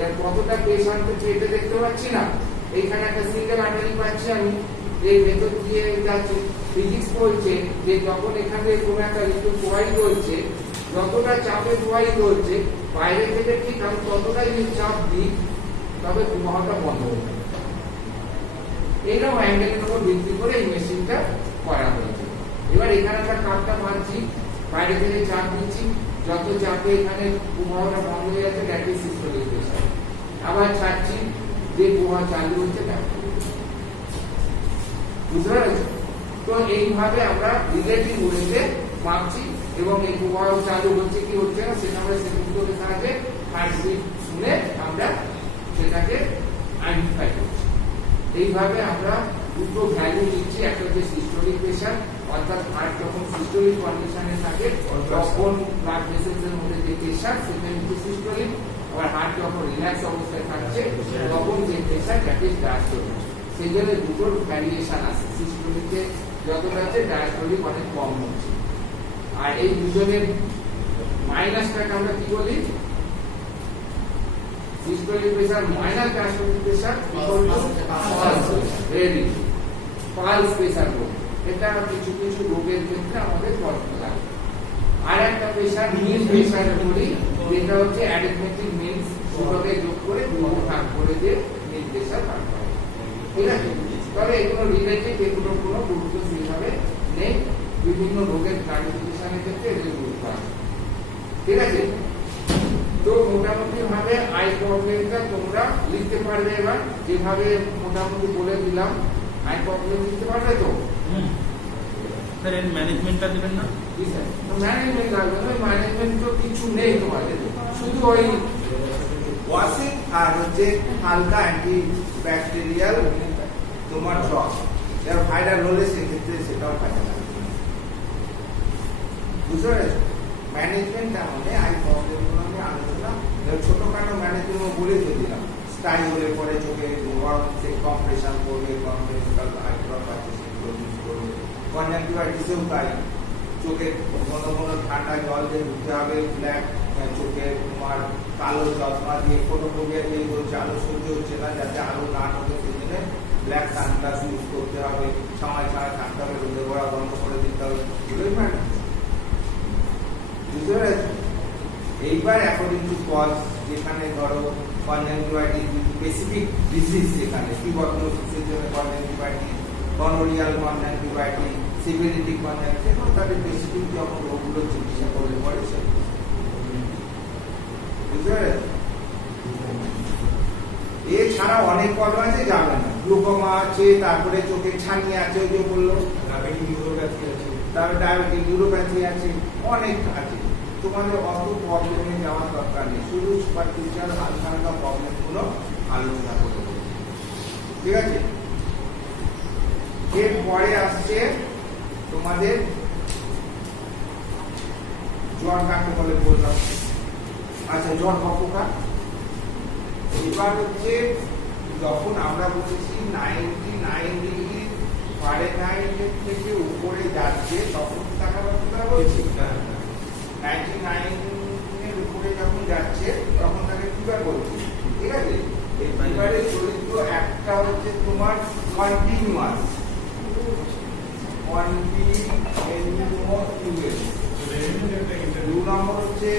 এর কতটা প্রেসার তো চেপে দেখতে পাচ্ছি না এইখানে একটা সিঙ্গেল আর্টারি পাচ্ছি আমি এই ভেতর দিয়ে যাচ্ছে ফিজিক্স বলছে যে যখন এখানে কোনো একটা লিকুইড প্রবাহিত হচ্ছে যতটা চাপে প্রবাহিত হচ্ছে বাইরে থেকে ঠিক আমি ততটাই যদি চাপ দিই তবে প্রবাহটা বন্ধ হয়ে যাবে এইরকম অ্যাঙ্গেলের উপর ভিত্তি করে এই মেশিনটা করা হয়েছে এবার এখানে একটা কাপটা মারছি বাইরে থেকে চাপ দিচ্ছি যত চাপে এখানে প্রবাহটা বন্ধ হয়ে যাচ্ছে দ্যাট ইজ সিস্টেমিক প্রেসার আবার ছাড়ছি যে প্রবাহ চালু হচ্ছে বুঝতে পেরেছো তো এইভাবে আমরা রিলেটিভ ওয়েতে মাপছি এবং এই প্রবাহ চালু হচ্ছে কি হচ্ছে না সেটা আমরা সেন্সরের সাহায্যে হার্টবিট শুনে আমরা সেটাকে আইডেন্টিফাই করছি। এইভাবে আমরা দুটো ভ্যালু নিচ্ছি, একটা হচ্ছে সিস্টোলিক প্রেসার অর্থাৎ হার্ট যখন সিস্টোলিক কন্ডিশনে থাকে তখন ব্লাড ভেসেলসের মধ্যে যে প্রেসার সেটা হচ্ছে সিস্টোলিক, আবার হার্ট যখন রিল্যাক্স অবস্থায় থাকছে তখন যে প্রেসার দ্যাট ইজ ডায়াস্টোলিক। সেই জন্য দুটোর ভ্যারিয়েশন আছে, সিস্টোলিকে যতটা আছে ডায়াস্টোলিক অনেক কম হচ্ছে। আর এই দুজনের মাইনাসটাকে আমরা কি বলি, systolic pressure minus diastolic pressure equal to pulse very pulse pressure বলি। এটা কিছু কিছু রোগের ক্ষেত্রে আমাদের করতে লাগে। আর একটা প্রেসার মিন প্রেসার বলি, যেটা হচ্ছে অ্যারিথমেটিক মিনস দুটোকে যোগ করে দুটো ভাগ করে দিয়ে মিন প্রেসার বার করা। ঠিক আছে, তবে এগুলো রিলেটিভ, এগুলো কোনো গুরুত্ব সেভাবে নেই, বিভিন্ন রোগের ক্লাসিফিকেশনের ক্ষেত্রে এদের গুরুত্ব আছে। ঠিক আছে, তো মোটামুটি ভাবে আই প্রবলেমটা তোমরা লিখতে পারবে। এবার যেভাবে মোটামুটি বলে দিলাম আই প্রবলেম লিখতে পারবে তো? স্যার এর ম্যানেজমেন্টটা দিবেন না? কি স্যার, তো ম্যানেজমেন্ট লাগবে না, ম্যানেজমেন্ট তো কিছু নেই তোমাদের, শুধু ওই ওয়াশিং আর হচ্ছে হালকা অ্যান্টি ব্যাকটেরিয়াল তোমার ড্রপ, যার ভাইরাল হলে সেক্ষেত্রে সেটাও কাজে লাগবে। বুঝতে পেরেছো? ম্যানেজমেন্ট মানে আই প্রবলেমগুলো আমি আলোচনা ছোটখাটো ম্যানেজমেন্ট বলে তো দিলাম। স্টাই হলে পরে চোখে কম্প্রেশন করবে, কম্প্রেশনাল আই ড্রপ আছে সেগুলো ইউজ করবে। কনজাংটিভাইটিসেও তাই, চোখে ঘন ঘন ঠান্ডা জল দিয়ে ধুতে হবে, ব্ল্যাক চোখে তোমার কালো চশমা দিয়ে ফটোফোবিয়া দিয়ে বলছে আলো সহ্য হচ্ছে না, যাতে আলো না ঢোকে সেজন্য ব্ল্যাক সানগ্লাস ইউজ করতে হবে, সময় সময় থাকতে হবে, রোদে পড়া বন্ধ করে দিতে হবে। এগুলোই ম্যানেজ। বুঝতে পেরেছো? এইবার অ্যাকর্ডিং টু কজ, যেখানে ধরো কনজাংটিভাইটিস স্পেসিফিক ডিজিজ, যেখানে টিউবারকুলোসিসের জন্য কনজাংটিভাইটিস, গনোরিয়াল কনজাংটিভাইটিস, সিভিলিটিক কনজাংটিভাইটিস, তাদের স্পেসিফিক যখন রোগগুলো চিকিৎসা করলে পরে সে বুঝতে পেরেছো? এছাড়া অনেক কর্ম আছে, যাবে না। গ্লুকোমা আছে, তারপরে চোখের ছানি আছে, ওই যে বললো, ডায়াবেটিক নিউরোপ্যাথি আছে, তারপরে ডায়াবেটিক নিউরোপ্যাথি আছে, অনেক আছে। তোমাদের অত প্রবলেমে যাওয়ার দরকার নেই, শুধু সুপারফিশিয়াল হালকা হালকা প্রবলেম গুলো আলোচনা করতে হবে। ঠিক আছে, এরপরে আসছে তোমাদের জ্বর কাকে বলে বললাম। আচ্ছা, জ্বর কতটা? এবার হচ্ছে যখন আমরা বলেছি 99 ডিগ্রি ফারেনহাইটের থেকে উপরে যাচ্ছে তখন টাকা কতটা বলছি? 99 এর উপরে যখন যাচ্ছে তখন তাকে ফিভার বলছি। ঠিক আছে, এই ফিভারের চরিত্র একটা হচ্ছে তোমার কন্টিনিউয়াস, দু নম্বর হচ্ছে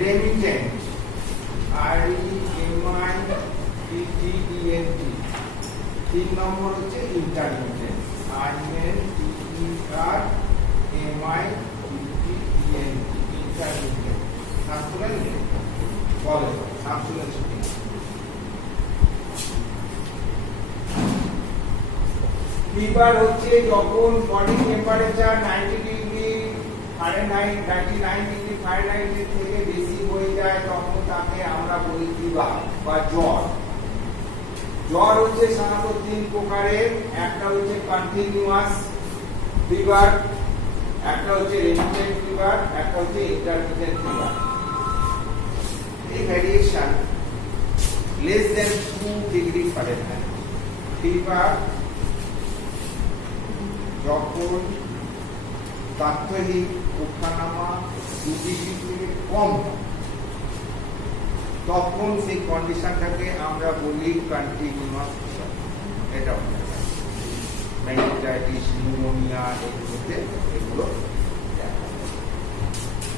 রেমিটেন্ট, REMITTENT, 3 নম্বর হচ্ছে ইন্টারমিটেন্ট, INTERMITTENT, ইন্টারমিটেন্ট। নাম শুনেন? বলে নাম শুনেছি। ফিভার হচ্ছে যখন body temperature 90 degree Fahrenheit, 99 degree ফারেনহাইটের থেকে বেশি হয়ে যায় তখন তাকে আমরা বলি ফিভার বা জ্বর। জ্বর হচ্ছে সাধারণত 3 প্রকারের, একটা হচ্ছে কন্টিনিউয়াস ফিভার, একটা হচ্ছে রেমিটেন্ট ফিভার, একটা হচ্ছে ইন্টারমিটেন্ট ফিভার। এই variation less than 2 degree Fahrenheit fever যখন তাৎক্ষণিক ওঠানামা 2 ডিগ্রি থেকে কম, তখন সেই কন্ডিশনটাকে আমরা বলি কন্টিনিউয়াস ফিভার। এটা মেনিনজাইটিস, নিউমোনিয়া, এগুলো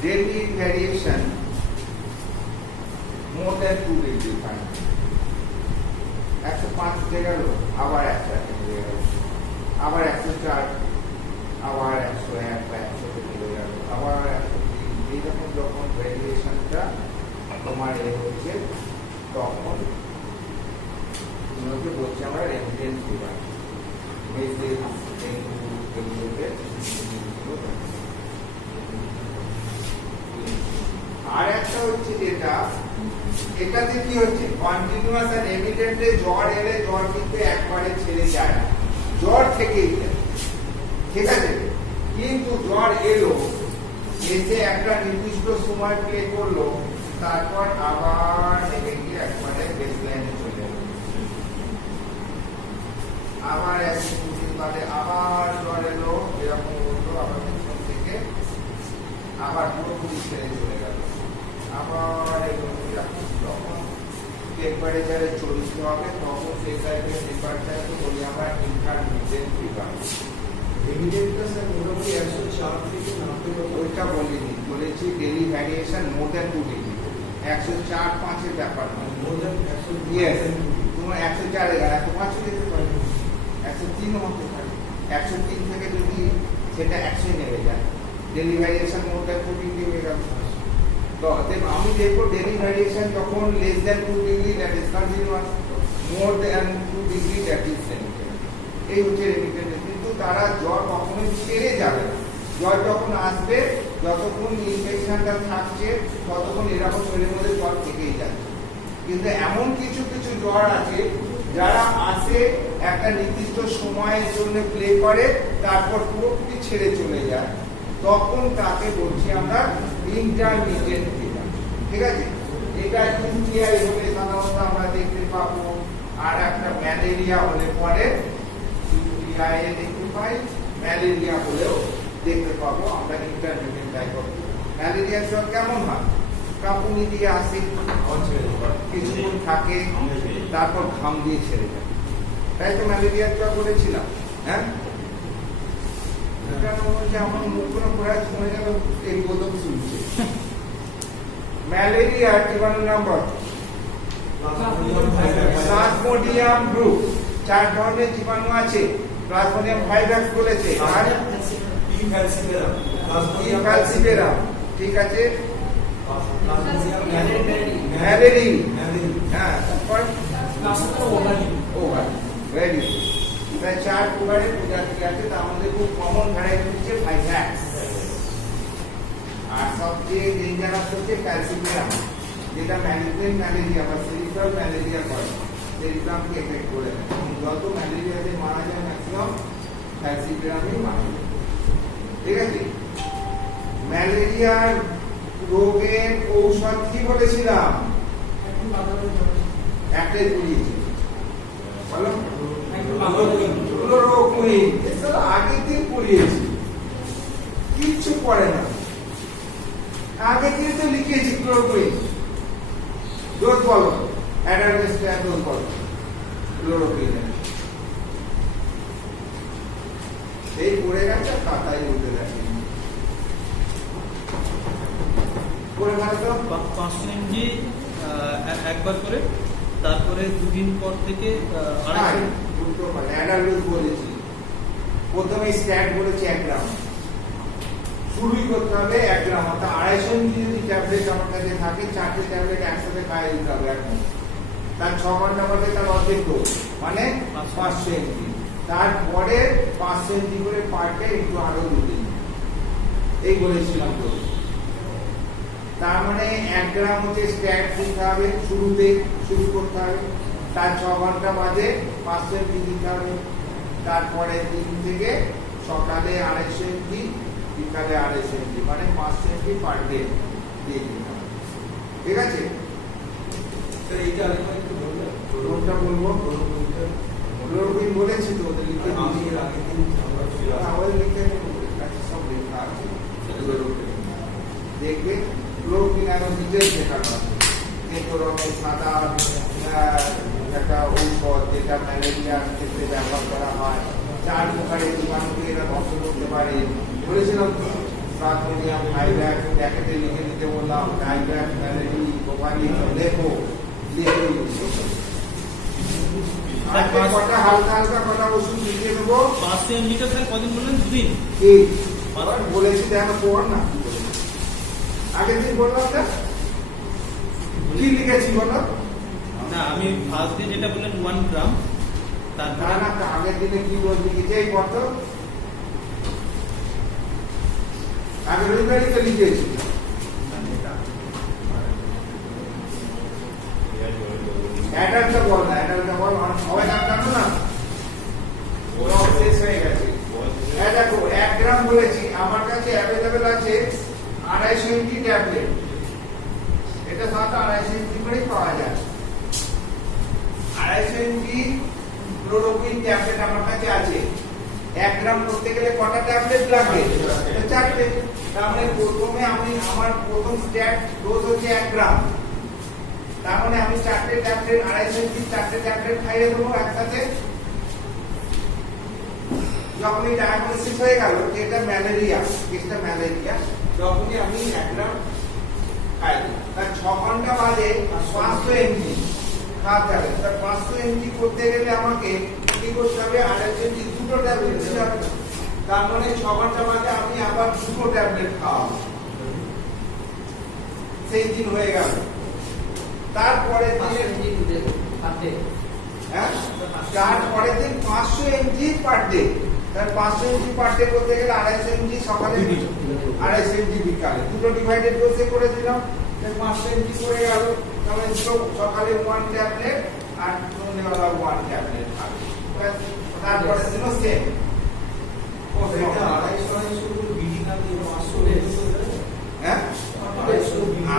daily variation more than 2 degree Fahrenheit, 105 থেকে গেল, আবার 101 থেকে গেল, আবার 104, আবার 101 বা 100 থেকে গেল, আবার 103। এইরকম যখন ভ্যারিয়েশনটা তোমার হচ্ছে তখন বলছি আমরা রেমিটেন্ট ফিভার, মেসেজ, ডেঙ্গু, হচ্ছে যেটা, এটাতে কি হচ্ছে কন্টিনিউয়াস আর এমিটেন্টে জ্বর এলে জ্বর কিন্তু একবারে ছেড়ে যায় না, জ্বর থেকেই যায়, ঠিক আছে। কিন্তু জ্বর এলো, এসে একটা নির্দিষ্ট সময় প্লে করলো, তারপর আবার নেমে গিয়ে একবারে বেসলাইনে চলে গেল, আবার একদিন দুদিন বাদে আবার জ্বর এলো, এরকম হলো, আবার পিছন থেকে আবার পুরোপুরি ছেড়ে চলে গেল, আবার এরকম তখন টেম্পারেচারে চলতে হবে, তখন সেই টাইপের টেম্পারেচারকে বলি আমরা ইন্টারমিডিয়েট ফিভার। এমিডেন্টটা স্যার মোটামুটি 104 থেকে 90 ওইটা বলিনি, বলেছি daily variation more than 2 degree, 104-5 এর ব্যাপার না, মোর দ্যান 100 ইয়েস, তোমার 104 এর 105 যেতে পারে, 103 হতে পারে, 103 থেকে যদি সেটা 100 নেমে যায়, daily variation more than 2 degree হয়ে গেল। তো আমি দেখবো ডেলি ভ্যারিয়েশন যখন less than 2 degree that is continuous, more than 2 degree that is remittent. এই হচ্ছে রেমিটেন্স। কিন্তু তারা জ্বর কখনোই সেরে যাবে না, জ্বর যখন আসবে, যতক্ষণ ইনফেকশনটা থাকছে ততক্ষণ এরকম শরীরের মধ্যে জ্বর থেকেই যাচ্ছে। কিন্তু এমন কিছু কিছু জ্বর আছে যারা আসে একটা নির্দিষ্ট সময়ের জন্য প্লে করে, তারপর পুরোপুরি ছেড়ে চলে যায়, তখন তাকে বলছি আমরা ইন্টারমিডিয়েট ফিভার, ঠিক আছে। এটা ইউটিআই হলে সাধারণত আমরা দেখতে পাবো, আর একটা ম্যালেরিয়া হলে পরে ইউটিআই এ দেখতে পাই, ম্যালেরিয়া হলেও দেখতে পাবো আমরা ইন্টারমিডিয়েট টাইপ অফ। ম্যালেরিয়া জ্বর কেমন হয়? কাঁপুনি দিয়ে আসে, কিছুক্ষণ থাকে, তারপর ঘাম দিয়ে ছেড়ে যায়, তাই তো ম্যালেরিয়া জ্বর বলেছিলাম। হ্যাঁ, আমার মুখগুলো পুরো শুনে গেল, এই বোধক শুনছে। ম্যালেরিয়া জীবাণু নাম্বার প্লাজমোডিয়াম গ্রুপ, 4 ধরনের জীবাণু আছে, প্লাজমোডিয়াম ভাইরাস বলেছে, আর ইনফ্যালসিভেরাম, ঠিক আছে, ম্যালেরি, হ্যাঁ, তারপর ওভার, ভেরি প্রায় 4 প্রকারের প্রজাতি আছে, তার মধ্যে খুব কমন ভ্যারাইটি হচ্ছে ভাইভ্যাক্স, আর সবচেয়ে ডেঞ্জারাস হচ্ছে ক্যালসিফেরাম, যেটা ম্যালিগনেন্ট ম্যালেরিয়া বা সেরিব্রাল ম্যালেরিয়া করে, সেরিব্রামকে এফেক্ট করে দেয়। যত ম্যালেরিয়াতে মারা যায় ম্যাক্সিমাম ক্যালসিফেরামই মারা যায়, ঠিক আছে। ম্যালেরিয়ার রোগের ঔষধ কি বলেছিলাম? একটাই পড়িয়েছি, বলো, ক্লোরোকুইন। এসব আগের দিন পড়িয়েছি, কিচ্ছু পড়ে না, আগের দিন তো লিখেছি ক্লোরোকুইন। ডোজ বলো, অ্যাডাল্টের ডোজ বলো ক্লোরোকুইন, এই পড়ে গেছে, খাতায় উঠে গেছে, পড়ে গেছে তো 500 mg একবার করে, তারপরে 2 দিন পর থেকে উল্টো পারে। অ্যাডাল্ট বলেছি, প্রথমে স্ট্যাট বলেছি 1 গ্রাম, শুরুই করতে হবে 1 গ্রাম, অর্থাৎ 250 mg যদি ট্যাবলেট আমার কাছে থাকে, 4টে ট্যাবলেট একসাথে খাইয়ে দিতে হবে এখন, তার 6 ঘন্টা পরে তার অর্ধেক ডোজ, মানে 500 mg, তারপরে 500 mg করে পার ডে একটু আরো 2 দিন, এই বলেছিলাম তো। তার মানে 1 গ্রাম হচ্ছে স্ট্যাট দিতে হবে, শুরুতে শুরু করতে হবে, তার 6 ঘন্টা বাদে 500 mg দিতে হবে, তারপরে দিন থেকে সকালে 250 mg, বিকালে 250 mg, মানে 500 mg পার ডে দিয়ে দিতে হবে, ঠিক আছে। এইটা আরেকবার একটু বলবেন? কোনটা বলবো? ক্লোরোকুইন বলেছি তো, ওদের লিখে আমি এর আগের দিন আমরা ওদের লিখে সব লেখা আছে, দেখবে ক্লোরোকুইন এখন ডিটেলস লেখানো আছে, কিন্তু রকম সাদা একটা ঔষধ যেটা ম্যালেরিয়ার ক্ষেত্রে ব্যবহার করা হয়, 4 প্রকারের জীবাণুকে এটা ধ্বংস করতে পারে বলেছিলাম। প্লাজমোডিয়াম ভাইভ্যাক্স প্যাকেটে লিখে দিতে বললাম, ডাইভ্যাক্স, ম্যালেরি, কোভারিন, লেপো, কটা হালকা হালকা কটা ওষুধ লিখে দেবো। 500 mg টা স্যার কদিন বললেন? 2 দিন। ঠিক বলেছি, দেখো পড় না, আগের দিন বললাম না কি লিখেছি বলো না, আমি ফার্স্ট ডে যেটা বললেন 1 গ্রাম, তারপর না না, আগের দিনে কি রোজ লিখেছি এই পড়তো, আগে রবিবারই তো লিখেছি, অ্যাডাল্টটা বল না, অ্যাডাল্টটা বল, আর সবাই নাম জানো না? সব শেষ হয়ে গেছে। এই দেখো 1 গ্রাম বলেছি, আমার কাছে অ্যাভেলেবেল আছে 250 এমজি ট্যাবলেট। এটা সাথে 250 এমজি করেই পাওয়া যায়। 250 এমজি ক্লোরোকুইন ট্যাবলেট আমার কাছে আছে। 1 গ্রাম করতে গেলে কটা ট্যাবলেট লাগবে? 4টে। তার মানে প্রথমে আমি আমার প্রথম স্ট্যাট ডোজ হচ্ছে 1 গ্রাম। তার মানে আমি 4টে ট্যাবলেট 250 এমজি 4টে ট্যাবলেট খাইয়ে দেবো একসাথে। যখনই ডায়াগনোসিস হয়ে গেল যে এটা ম্যালেরিয়া, কেসটা ম্যালেরিয়া, তখনই আমি 1 গ্রাম খাই। তার 6 ঘন্টা বাদে 500 এমজি খাওয়াতে হবে। তার 500 এমজি করতে গেলে আমাকে কি করতে হবে? 250 এমজি 2টো ট্যাবলেট দিতে হবে। তার মানে 6 ঘন্টা বাদে আমি আবার 2টো ট্যাবলেট খাওয়াবো। সেই দিন হয়ে গেল। তারপরে তারপরের দিন 500 এমজি পার ডে। তার 500 এমজি পার ডে করতে গেলে 250 এমজি সকালে, 250 এমজি বিকালে, দুটো ডিভাইডেড ডোজে করে দিলাম। 500 এমজি করে গেল। তাহলে সকালে 1 ট্যাবলেট আর সন্ধ্যেবেলা 1 ট্যাবলেট খাবে। তারপরে দিন সেম।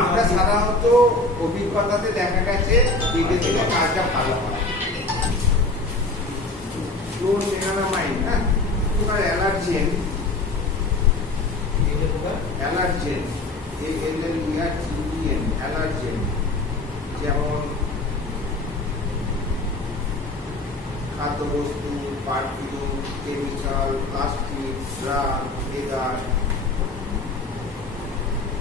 আমরা সাধারণত অভিজ্ঞতাতে দেখা গেছে দিকে দিকে কাজটা ভালো হয়। ক্লোরোসেনামাইড, হ্যাঁ, তোমার অ্যালার্জেন, অ্যালার্জেন, অ্যালার্জেন, যেমন খাদ্যবস্তু, perfume, chemical, plastic, drug, leather,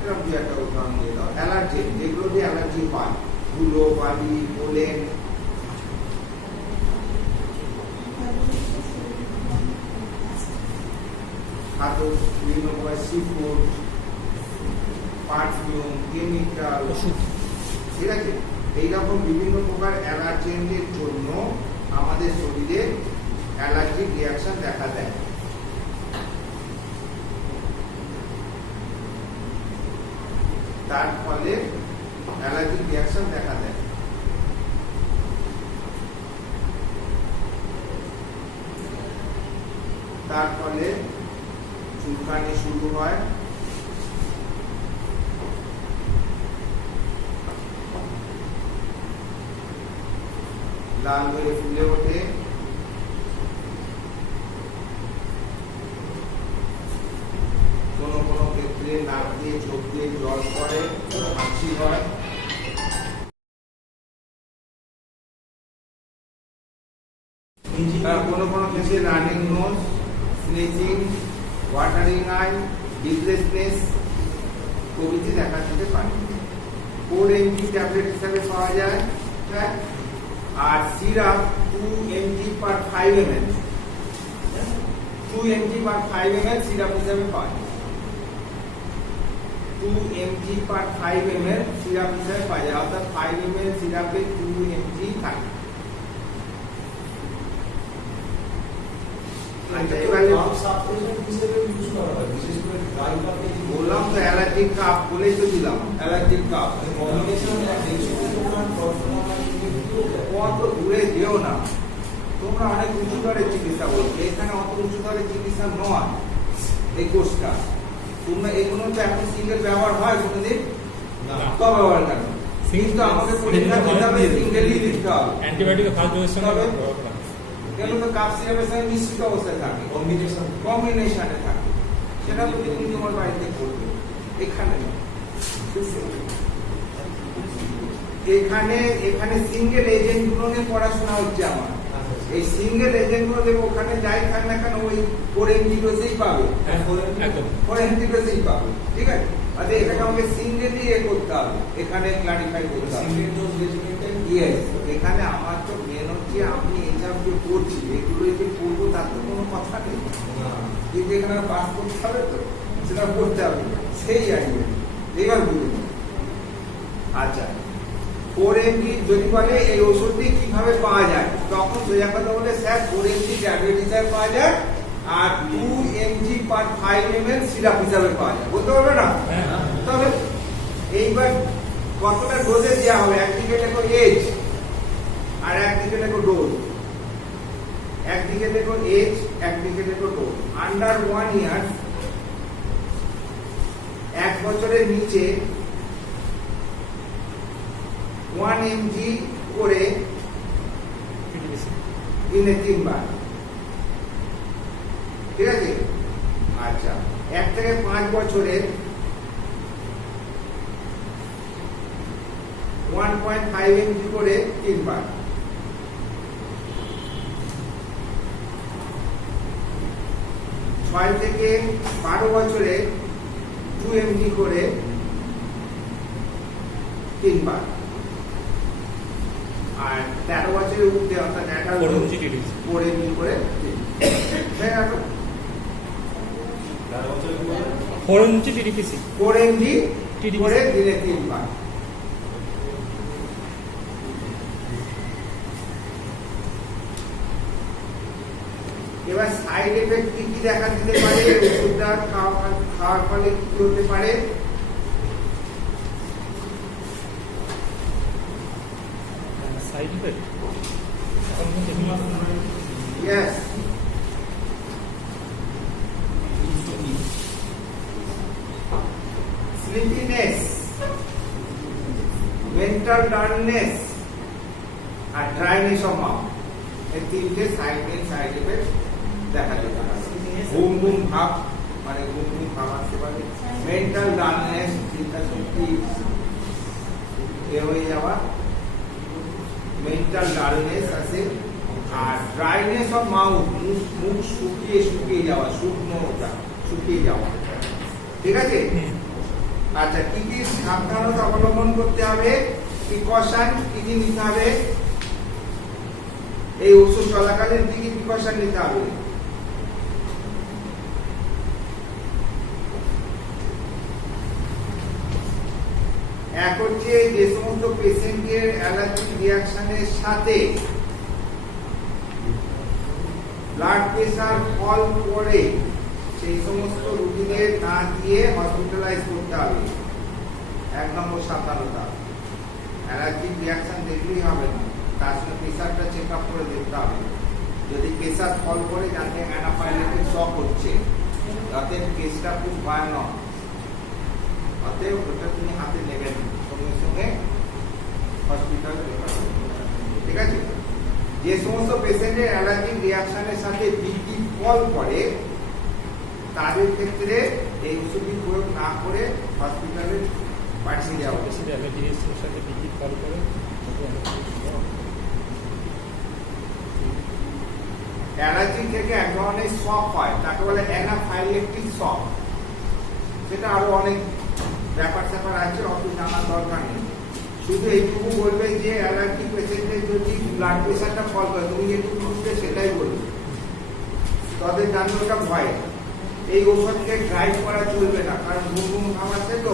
এরকম দু একটা উদাহরণ দিয়ে দাও। অ্যালার্জেন, যেগুলো দিয়ে অ্যালার্জি হয়, ধুলো, বালি, পোলেন, খাদ্য, বিভিন্ন প্রকার সিফুড, পারফিউম, কেমিক্যাল, ঠিক আছে? এইরকম বিভিন্ন প্রকার অ্যালার্জেনের জন্য আমাদের শরীরে অ্যালার্জিক রিয়াকশন দেখা দেয়। তার ফলে অ্যালার্জিক রিয়াকশন দেখা দেয়। তার ফলে চুলকানি শুরু হয়, লাল হয়ে ফুলে ওঠে, কোনো কোনো ক্ষেত্রে নাক দিয়ে চোখ দিয়ে জল পড়ে, হাঁচি হয়, কোনো কোনো ক্ষেত্রে running nose, sneezing, watering eye, depressedness প্রভৃতি দেখা যেতে পারে। 4 এমজি ট্যাবলেট হিসাবে পাওয়া যায়, আর সিরাপ 2 এমজি পার 5 ml, 2 এমজি পার 5 ml সিরাপ হিসাবে পাওয়া যায়। 2 এমজি পার 5 ml সিরাপ হিসাবে পাওয়া যায়, অর্থাৎ 5 ml সিরাপে 2 এমজি থাকে। বললাম তো অ্যালার্জিক কাপ, বলেই তো দিলাম অ্যালার্জিক কাপ। অত দূরে যেও না, তোমরা অনেক উঁচু দরে চিকিৎসা বলছো, এখানে অত উঁচু দরে চিকিৎসা নয় এই কোর্সটা। তোমরা এগুলো তো এখন সিঙ্গেল ব্যবহার হয় কোনোদিন তো ব্যবহার কেন? কিন্তু আমাকে পরীক্ষা দিতে হবে, সিঙ্গেলই দিতে হবে। অ্যান্টিবায়োটিক ফার্স্ট ডোজের সঙ্গে কেন তো কাপ সিরাপের সঙ্গে মিশ্রিত অবস্থায় থাকে, কম্বিনেশনে থাকে, সেটা তো তুমি তোমার বাড়িতে করবে, এখানে না। এখানে এখানে সিঙ্গেল এজেন্ট গুলো নিয়ে পড়াশোনা হচ্ছে আমার। এই সিঙ্গেল এজেন্ট গুলো দেখো ওখানে যাই থাক না কেন ওই 4 এমজি ডোজেই পাবে, 4 এমজি ডোজেই পাবে, ঠিক আছে? আচ্ছা, এখানে আমাকে সিঙ্গেলই করতে হবে, এখানে ক্লারিফাই করতে হবে। ইয়েস, এখানে আমার তো মেন হচ্ছে আমি এইসব যে করছি এগুলো যে করবো তার তো কোনো কথা নেই, কিন্তু এখানে পাস করতে হবে, তো সেটা করতে হবে, সেই আইডিয়া। এবার বুঝুন। আচ্ছা, 4 এমজি যদি বলে এই ওষুধটি কিভাবে পাওয়া যায়, তখন সোজা কথা বলে স্যার 4 এমজি ট্যাবলেট হিসাবে পাওয়া যায় আর 2 এমজি পার 5 ml সিরাপ হিসাবে পাওয়া যায়, বলতে পারবে না? তবে এইবার কতটা ডোজে দেওয়া হবে, একদিকে লেখো এজ আর একদিকে লেখো ডোজ, একদিকে লেখো এজ একদিকে লেখো ডোজ। আন্ডার 1 ইয়ার, 1 বছরের নিচে 1 mg করে দিনে 3 বার, ঠিক আছে? আচ্ছা, 1 থেকে 5 বছরের 1.5 mg করে 3 বার, 6 থেকে 12 বছরে 2 mg করে 3 বার, আর 13 বছরের ঊর্ধ্বে অর্থাৎ 4 mg করে 4 mg TDPC 4 mg করে দিনে 3 বার। এবার সাইড এফেক্ট কি কি দেখা দিতে পারে, ওষুধটা খাওয়ার ফলে কি কি হতে পারে? Side effect Yes. Sleepiness, mental dullness, আর dryness of mouth, এই তিনটে সাইড এফেক্ট দেখা যেতে পারে। ঘুম ঘুম ভাব, মানে ঘুম ঘুম ভাব আসতে পারে। মেন্টাল ডালনেস, চিন্তা শক্তি হয়ে যাওয়া, মেন্টাল ডালনেস আছে। আর ড্রাইনেস অফ মাউথ, মুখ শুকিয়ে যাওয়া, শুকিয়ে যাওয়া, ঠিক আছে? আচ্ছা, কি কি সাবধানতা অবলম্বন করতে হবে, প্রিকশন কি কি নিতে হবে, এই ওষুধ চলাকালীন কি কি প্রিকশন নিতে হবে? এক হচ্ছে যে সমস্ত পেশেন্টের অ্যালার্জিক রিয়াকশনের সাথে ব্লাড প্রেসার ফল করে সেই সমস্ত রোগীদের না দিয়ে হসপিটালাইজ করতে হবে। 1 নম্বর সাবধানতা, অ্যালার্জিক রিয়াকশন দেখলেই হবে না, তার সাথে প্রেসারটা চেক আপ করে দেখতে হবে। যদি প্রেসার ফল করে জানতে অ্যানাফাইলেটিক শক হচ্ছে, তাতে কেসটা খুব ভয়ানক, অতএব ওটা তুমি হাতে নেবেন, সঙ্গে সঙ্গে হসপিটালে রেফার করতে হবে, ঠিক আছে? যে সমস্ত পেশেন্টের অ্যালার্জিক রিয়াকশনের সাথে বিপি ফল করে তাদের ক্ষেত্রে এই ওষুধটি প্রয়োগ না করে হসপিটালে পাঠিয়ে দেওয়া হবে। অ্যালার্জি থেকে এক ধরনের শক হয়, তাকে বলে অ্যানাফাইলেকটিক শক। সেটা আরো অনেক ব্যাপার স্যাপার আছে, অত জানার দরকার নেই। শুধু এইটুকু বলবে যে অ্যালার্জি পেশেন্টের যদি ব্লাড প্রেসারটা ফল করে, তুমি যেটুকু বুঝবে সেটাই বলবে, তাদের জানবে ওটা ভয়। এই ওষুধকে ড্রাইভ করা চলবে না, কারণ ঘুম ঘুম খাওয়াচ্ছে তো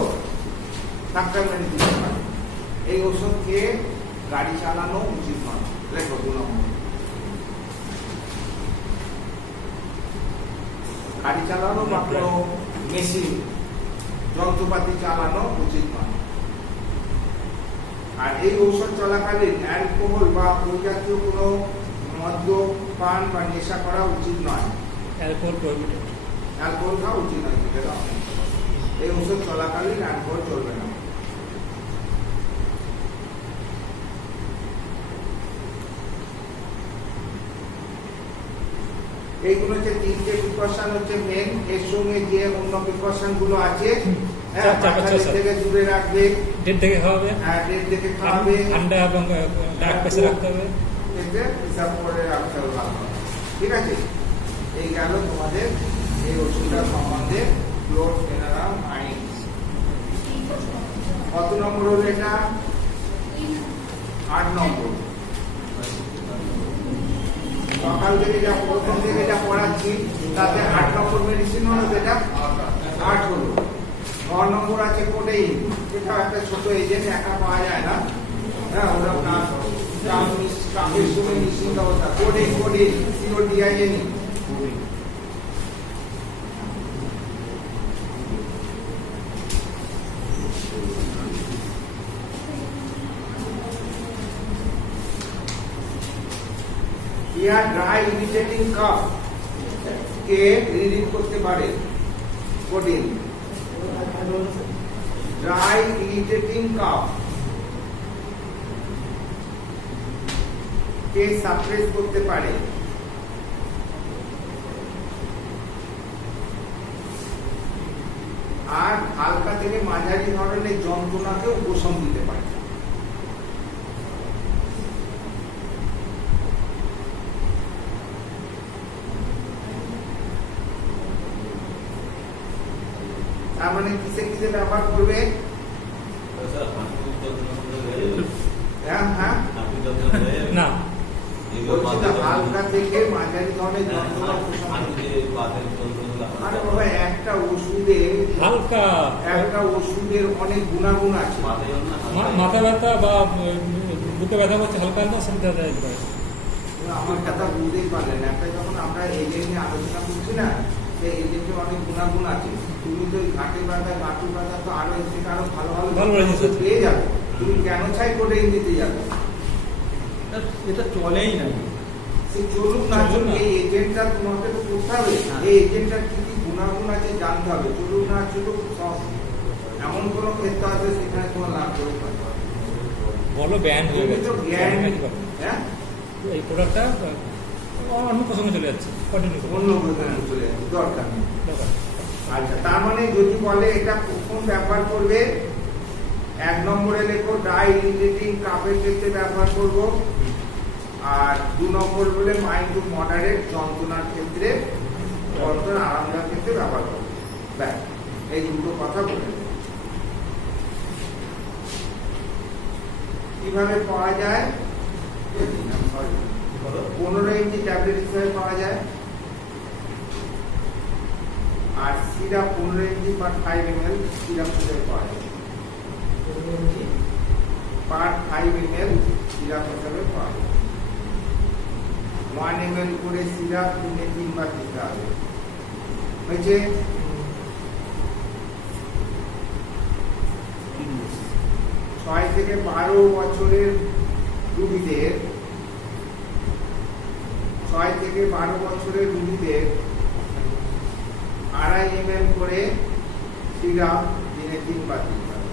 ডাক্তার মেনে দিতে পারে। এই ওষুধ খেয়ে গাড়ি চালানো উচিত নয়। লেখো 2 নম্বর, গাড়ি চালানো বা কোনো মেশিন যন্ত্রপাতি চালানো উচিত নয়। আর এই ঔষধ চলাকালীন অ্যালকোহল বা ওই জাতীয় কোনো মদ্যপান বা নেশা করা উচিত নয়। অ্যালকোহল খাওয়া উচিত নয়, এই ওষুধ চলাকালীন অ্যালকোহল চলবে না। এইগুলো হচ্ছে 3টে প্রিকশন হচ্ছে মেন, এর সঙ্গে যে অন্য প্রিকশন গুলো আছে থেকে দূরে রাখবে, ডেট দেখে খাওয়াবে, হ্যাঁ ডেট দেখে খাওয়াবে, ঠান্ডা এবং ডার্ক প্রেসার রাখতে হবে, হিসাব করে রাখতে হবে ভালো, ঠিক আছে? এই গেল তোমাদের এই ওষুধটার সম্বন্ধে ক্লোজ জেনারেল আইন। কত নম্বর হলো এটা? 8 নম্বর। সকাল থেকে যা প্রথম থেকে যা পড়াচ্ছি তাতে 8 নম্বর মেডিসিন হলো, যেটা 8 হলো। 9 নম্বর আছে কোডেইন, এটা একটা ছোট এজেন্ট, একা পাওয়া যায় না, হ্যাঁ ওরা কাপের সময় নিশ্চিন্ত অবস্থা। Codeine CODIN। ইয়া ড্রাই ইরিটেটিং কাফ কে রিলিভ করতে পারে কোডিন। ড্রাই ইরিটেটিং কাফ কে সাপ্রেস করতে পারে। আর হালকা থেকে মাঝারি ধরনের যন্ত্রণাকে উপশম দিতে পারে। তার মানে কিসে কিসে ব্যবহার করবে? হ্যাঁ হ্যাঁ না বলছি তো, হালকা থেকে মাঝারি ধরনের যন্ত্রণা উপশম দিতে। আরে বাবা, একটা ওষুধের অনেক গুণাগুণ আছে। মাথা ব্যথা বা বুকে ব্যথা করছে হালকা হালকা সেটা দেওয়া যেতে পারে। আমার কথা বুঝতেই পারলেন, একটা যখন আমরা এজেন্ট নিয়ে আলোচনা করছি না, সেই এজেন্টের অনেক গুণাগুণ আছে। তুমি তো ঘাটে ব্যথা গাঁটু ব্যথা তো আরো এর থেকে আরো ভালো ভালো ভালো ওষুধ পেয়ে যাবে। তুমি কেন চাই করে দিতে যাবে? এটা চলেই না। সে চলুক না চলুক, এই এজেন্টটা তোমাকে তো করতে হবে। এই এজেন্টটার কি কি গুণাগুণ আছে জানতে হবে। চলুক না চলুক, সব এমন কোনো ক্ষেত্র আছে সেখানে তোমার লাভ করতে পারবে। বলো ব্যান্ড হয়ে গেছে হ্যাঁ, এই প্রোডাক্টটা অন্য প্রসঙ্গে চলে যাচ্ছে, কন্টিনিউ অন্য প্রয়োজনে চলে যাবে, দরকার নেই। আচ্ছা, তার মানে যদি বলে এটা কখন ব্যবহার করবে, 1 নম্বরে লেখো ড্রাই ইরিটেটিং কাফের ক্ষেত্রে ব্যবহার করব। আর 2 নম্বর বলে মাইল্ড টু মডারেট যন্ত্রণার ক্ষেত্রে, যন্ত্রণা আরামদায়ক ক্ষেত্রে ব্যবহার করব। ব্যাস, এই দুটো কথা বলে দেব। কিভাবে পাওয়া যায়? 15 এমজি ট্যাবলেট হিসেবে পাওয়া যায়। আর সিরাপ 15 এমজি পার 5 ml সিরাপ হিসেবে পাওয়া যায়। পার 5 ml সিরাপ হিসেবে পাওয়া যায়। 1 ml করে সিরাপ দিনে 3 বার দিতে হবে। হয়েছে? 6 থেকে 12 বছরের রোগীদের 6 থেকে 12 বছরের রোগীদের 2.5 ml করে সিরাপ দিনে 3 বার দিতে হবে।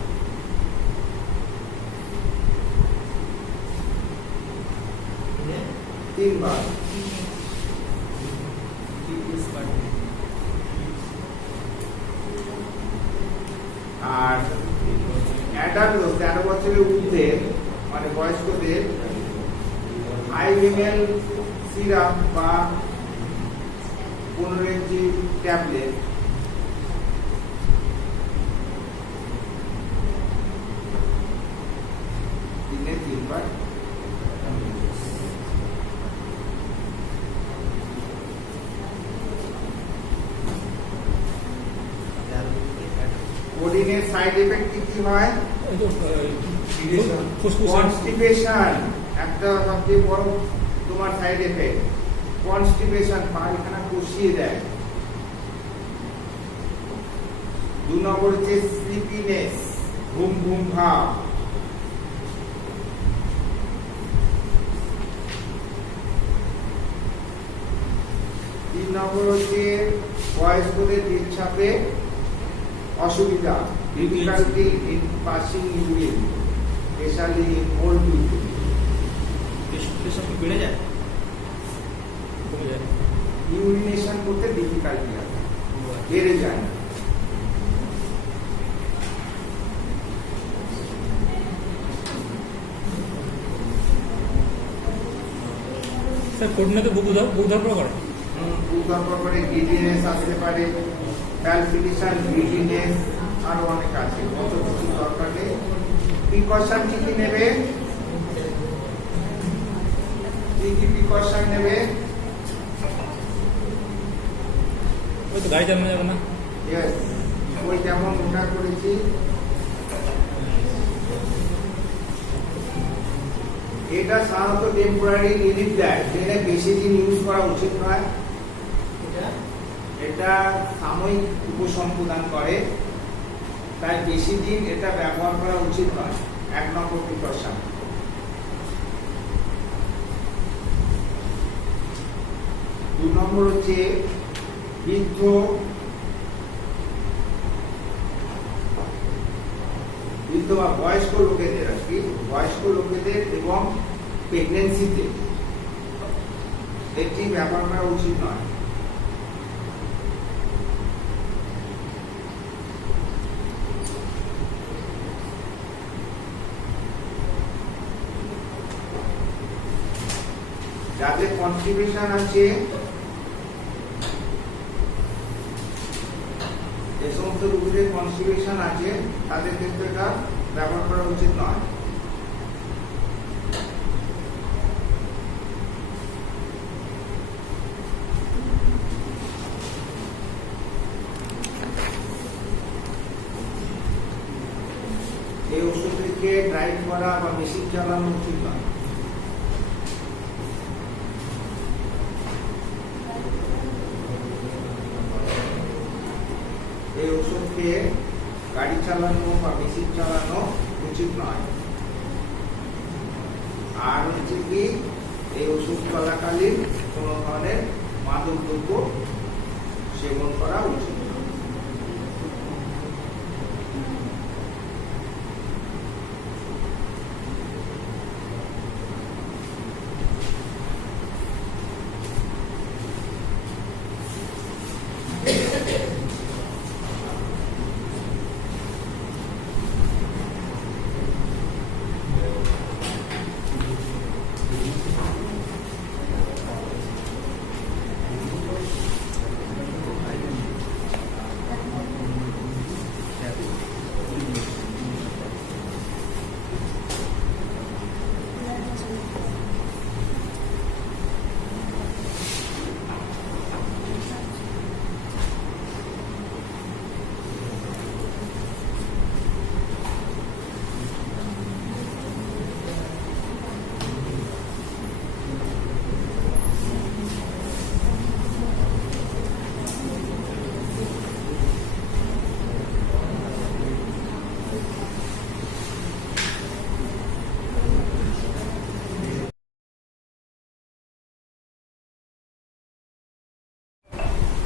তিনবার। আর অ্যাডাল্ট 13 বছরের ঊর্ধ্বে মানে বয়স্কদের 5 ml সিরাপ বা 15 এমজি ট্যাবলেট দিনে 3 বার। কোডিনের সাইড এফেক্ট কি হয়? কনস্টিপেশন একটা সবচেয়ে বড় তোমার সাইড এফেক্ট। কনস্টিপেশন, পায়খানা কষিয়ে দেয়। 2 নম্বর হচ্ছে স্লিপিনেস, ঘুম ঘুম ভাব। 3 নম্বর হচ্ছে বয়স্কদের পেচ্ছাপে অসুবিধা, difficulty in passing urine, specially in old people. পেশাব কি বেড়ে যায়? ইউরিনেশন করতে ডিফিকাল্টি আছে, বেড়ে যায় না। স্যার কোডিনেতে বুক ধরপড় করে, বুক ধরপড় করে, গিডিনেস আসতে পারে, প্যালপিটেশন, গিডিনেস, আরো অনেক আছে। কত কিছু দরকার নেই। প্রিকশন কি কি নেবে? কি কি প্রিকশন নেবে? ওই তো গাড়ি চালানো যাবে না। ইয়েস, ওই যেমন ওটা করেছি। এটা সাধারণত টেম্পোরারি রিলিফ দেয়, যেটা বেশি দিন ইউজ করা উচিত নয়। এটা সাময়িক উপশম প্রদান করে, তাই বেশি দিন এটা ব্যবহার করা উচিত নয়। 1 নম্বর প্রিকশন। নম্বর হচ্ছে বৃদ্ধ বা বয়স্ক লোকেদের আর কি, বয়স্ক লোকেদের এবং প্রেগনেন্সিতে এটি ব্যবহার করা উচিত নয়। যাদের কনস্টিপেশন আছে, যে সমস্ত রোগীদের কনস্টিপেশন আছে তাদের ক্ষেত্রে এটা ব্যবহার করা উচিত নয়। এই ওষুধটিকে ড্রাইভ করা বা মেশিন চালানো উচিত নয়। এই ওষুধকে গাড়ি চালানো বা মেশিন চালানো উচিত নয়। আর হচ্ছে কি এই ওষুধ চলাকালীন কোন ধরনের মাদক দ্রব্য সেবন করা উচিত নয়।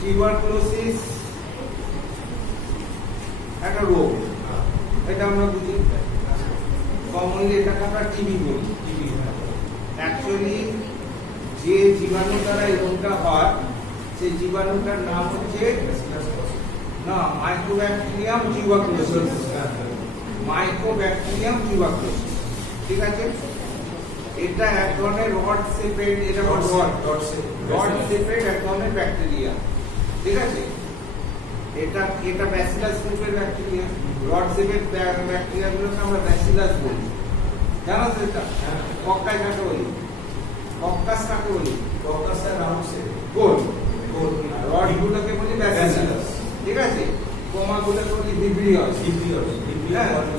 টিউবারকুলোসিস একটা রোগ, এটা আমরা বুঝি, কমনলি এটাকে আমরা টিবি বলি। অ্যাকচুয়ালি যে জীবাণু দ্বারা এই রোগটা হয় সেই জীবাণুটার নাম হচ্ছে না মাইক্রোব্যাকটেরিয়াম টিউবারকুলোসিস। মাইক্রোব্যাকটেরিয়াম টিউবারকুলোসিস, ঠিক আছে। এটা এক ধরনের রড শেপের, এটা রড শেপের এক ধরনের ব্যাকটেরিয়া, ঠিক আছে। এটা ব্যাসিলাস গ্রুপের ব্যাকটেরিয়া। রড শেপের ব্যাকটেরিয়া গুলোকে আমরা ব্যাসিলাস বলি, জানো তো? এটা কক্কাস কাকে বলি? কক্কাস কাকে বলি? কক্কাসের রাউন্ড শেপ গোল গোল। রড গুলোকে বলি ব্যাসিলাস, ঠিক আছে। কোমা গুলোকে বলি ভিব্রিয়াস।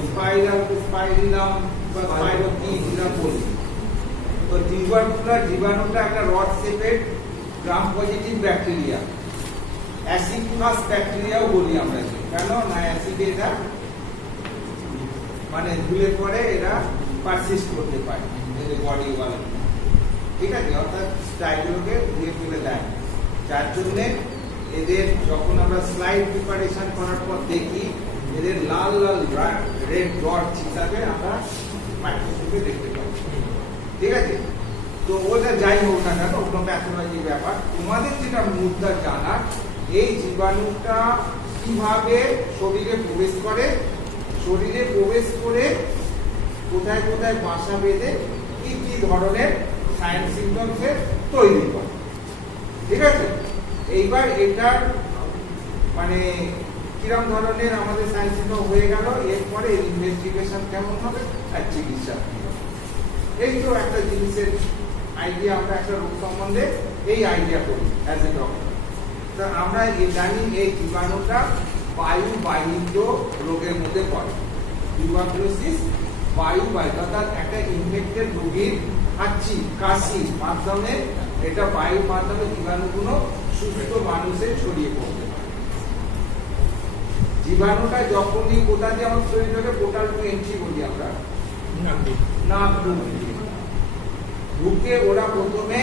স্পাইরাল স্পাইরিলাম বা স্পাইরোকি যেটা বলি। তো টিউবারকুলার জীবাণুটা একটা রড শেপের গ্রাম পজিটিভ ব্যাকটেরিয়া। অ্যাসিড ফাস ব্যাকটেরিয়াও বলি আমরা, কেন না অ্যাসিডে এটা মানে ধুলে পরে এরা পারসিস্ট করতে পারে এদের বডি ওয়াল, ঠিক আছে। অর্থাৎ স্টাইলগুলোকে ধুয়ে ফেলে দেয়, যার জন্যে এদের যখন আমরা স্লাইড প্রিপারেশন করার পর দেখি এদের লাল লাল রেড ডট হিসাবে আমরা মাইক্রোস্কোপে দেখতে পাই, ঠিক আছে। তো ওটা যাই হোক না কেন, ওগুলো প্যাথোলজি ব্যাপার। তোমাদের যেটা মুদ্রা জানার, এই জীবাণুটা কিভাবে শরীরে প্রবেশ করে, শরীরে প্রবেশ করে কোথায় কোথায় বাসা বেঁধে কি কি ধরনের সাইন সিম্পটমসের তৈরি করে, ঠিক আছে। এইবার এটার মানে কিরম ধরনের আমাদের সাইন সিম্পটম হয়ে গেল, এরপরে ইনভেস্টিগেশন কেমন হবে আর চিকিৎসা। এই তো একটা জিনিসের আইডিয়া, আমরা একটা রোগ সম্বন্ধে এই আইডিয়া করি অ্যাজ এ ডক্টর। তো আমরা জানি এই জীবাণুটা বায়ু বাহিত রোগের মধ্যে পড়ে। টিউবারকুলোসিস বায়ু বাহিত, অর্থাৎ একটা ইনফেক্টেড রোগীর হাঁচি কাশি মাধ্যমে, এটা বায়ুর মাধ্যমে জীবাণুগুলো সুস্থ মানুষের ছড়িয়ে পড়বে। জীবাণুটা যখনই কোথা দিয়ে আমার শরীরে পোর্টাল টু এন্ট্রি বলি আমরা, নাক ঢুকে ওরা প্রথমে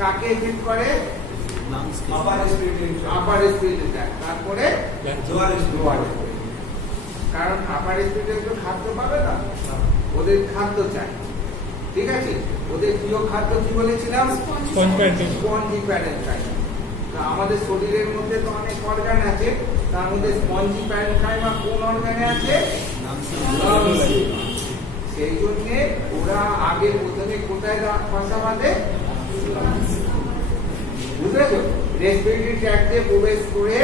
কাকে এফেক্ট করে? আপার রেসপিরেটরি ট্র্যাক্ট, তারপরে লোয়ার রেসপিরেটরি। কারণ আপার রেসপিরেটরি তো খাদ্য পাবে না, ওদের খাদ্য চাই, ঠিক আছে? ওদের প্রিয় খাদ্য কি বলেছিলাম? Spongy parenchyma. তো আমাদের শরীরের মধ্যে তো অনেক অর্গান আছে, তার মধ্যে স্পঞ্জি প্যারেনকাইমা কোন অর্গানে আছে? লাংসে। সেই জন্য ওরা আগে প্রথমে কোথায় বাসা বাঁধে? বুঝেছো? রেসপিরেটরি ট্র্যাক্টে প্রবেশ করে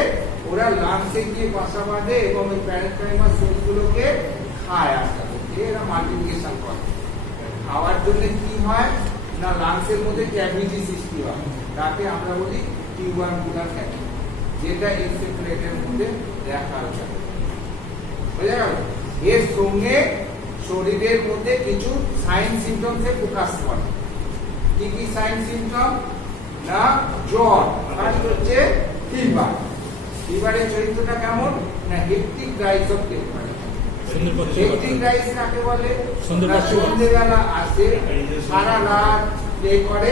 ওরা লাংসে গিয়ে বাসা বাঁধে এবং ওই প্যারেনকাইমা সেলগুলোকে খায়, আস্তে আস্তে এরা মাল্টিপ্লিকেশন করে। খাওয়ার জন্য কি হয় না, লাংসের মধ্যে ক্যাভিটি সৃষ্টি হয়, তাকে আমরা বলি টিউবারকুলার ক্যাভিটি, যেটা ইনসেক্রেটের মধ্যে দেখা যায়। বুঝা গেল? এর সঙ্গে শরীরের মধ্যে কিছু সাইন সিমটমসে প্রকাশ করে। কি কি সাইন সিমটম? না জ্বর, ফার্স্ট হচ্ছে ফিভার। ফিভারের চরিত্রটা কেমন? না hectic rise of temperature. Hectic rise কাকে বলে? সন্ধ্যেবেলা আসে, সারা রাত প্লে করে,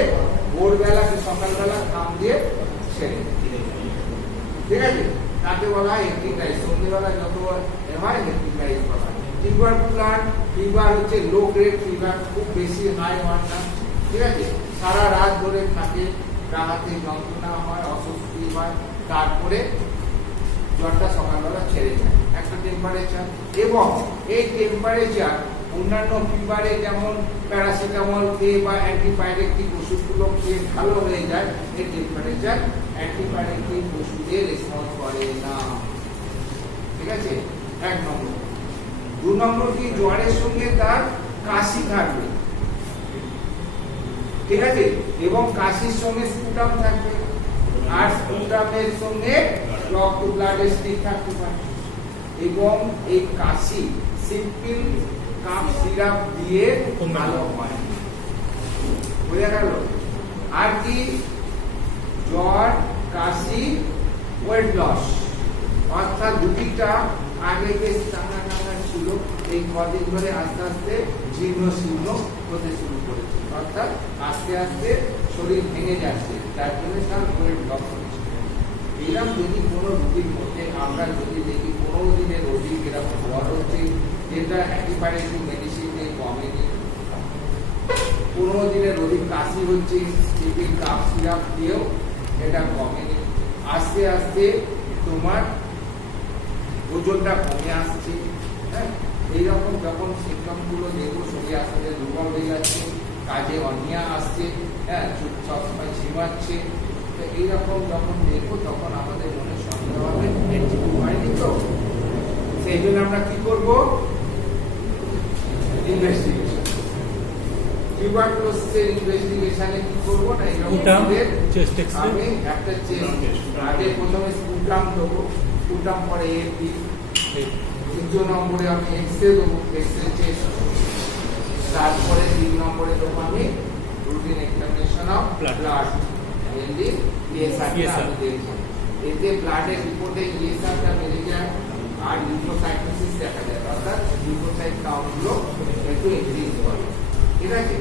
ভোরবেলা সকালবেলা ঘাম দিয়ে ছেড়ে, ঠিক আছে? তাকে বলা হয় হেক্টিক রাইজ। সন্ধ্যেবেলা যত হয় হেক্টিক রাইজ বলা হয়। টিউবারকুলার ফিভার হচ্ছে লো গ্রেড ফিভার, খুব বেশি হাই হয় না, ঠিক আছে? সারা রাত ধরে থাকে, গা হাতে যন্ত্রণা হয়, অস্বস্তি হয়, তারপরে জ্বরটা সকালবেলা ছেড়ে যায়। একটা টেম্পারেচার, এবং এই টেম্পারেচার অন্যান্য ফিভারে যেমন প্যারাসিটামল খেয়ে বা অ্যান্টিপাইরেটিক ওষুধগুলো খেয়ে ভালো হয়ে যায়, এই টেম্পারেচার অ্যান্টিপাইরেটিক ওষুধে রেসপন্স করে না, ঠিক আছে? 1 নম্বর। 2 নম্বর কি? জ্বরের সঙ্গে তার কাশি থাকবে, ঠিক আছে? এবং কাশির সঙ্গে স্পুটাম থাকবে, আর স্পুটামের সঙ্গে রক্ত ব্লাডের স্টিক থাকতে পারে। এবং এই কাশি সিম্পল কাফ সিরাপ দিয়ে ভালো হয়। বুঝা গেল? আর কি? জ্বর, কাশি, ওয়েট লস, অর্থাৎ দুটিটা আগে বেশ টানা টানা ছিল, এই কদিন ধরে আস্তে আস্তে জীর্ণ শীর্ণ হতে শুরু করেছে, অর্থাৎ আস্তে আস্তে শরীর ভেঙে যাচ্ছে, যার জন্য তার ওয়েট লস হচ্ছে। এরকম যদি কোনো রোগীর মধ্যে আমরা যদি দেখি 15 দিনের রোগী এরকম জ্বর হচ্ছে, যেটা অ্যান্টিবায়োটিক মেডিসিন দিয়ে কমেনি, 15 দিনের রোগীর কাশি হচ্ছে, স্টিপিং কাফ সিরাপ দিয়েও এটা কমেনি, আস্তে আস্তে তোমার ওজনটা কমে আসছে, হ্যাঁ, এইরকম যখন সিমটমগুলো দেখবো, শরীর আসলে দুর্বল হয়ে যাচ্ছে, কাজে অনিয়া আসছে, হ্যাঁ, সবসময় ঝিমাচ্ছে, তো এইরকম যখন দেখবো তখন আমাদের মনে সন্দেহ হবে অ্যান্টিবায়োটিক হয়নি তো। সেই জন্য আমরা কি করবো? ইনভেস্টিগেশন। টিউবারকুলোসিসের ইনভেস্টিগেশনে কি করবো না, এরকম আমি একটা চেস্ট আগে প্রথমে স্পুটাম দেবো, স্পুটাম পরে এপি, 3 নম্বরে আমি এক্সরে দেবো, এক্সরে চেস্ট, তারপরে 3 নম্বরে দেবো আমি routine examination of blood, mainly ইএসআরটা আমি দেখবো। এতে ব্লাডের রিপোর্টে ইএসআরটা বেড়ে যায় আর লিউকোসাইটোসিস দেখা যায়, অর্থাৎ লিউকোসাইট কাউন্টগুলো একটু ইনক্রিজ করে, ঠিক আছে?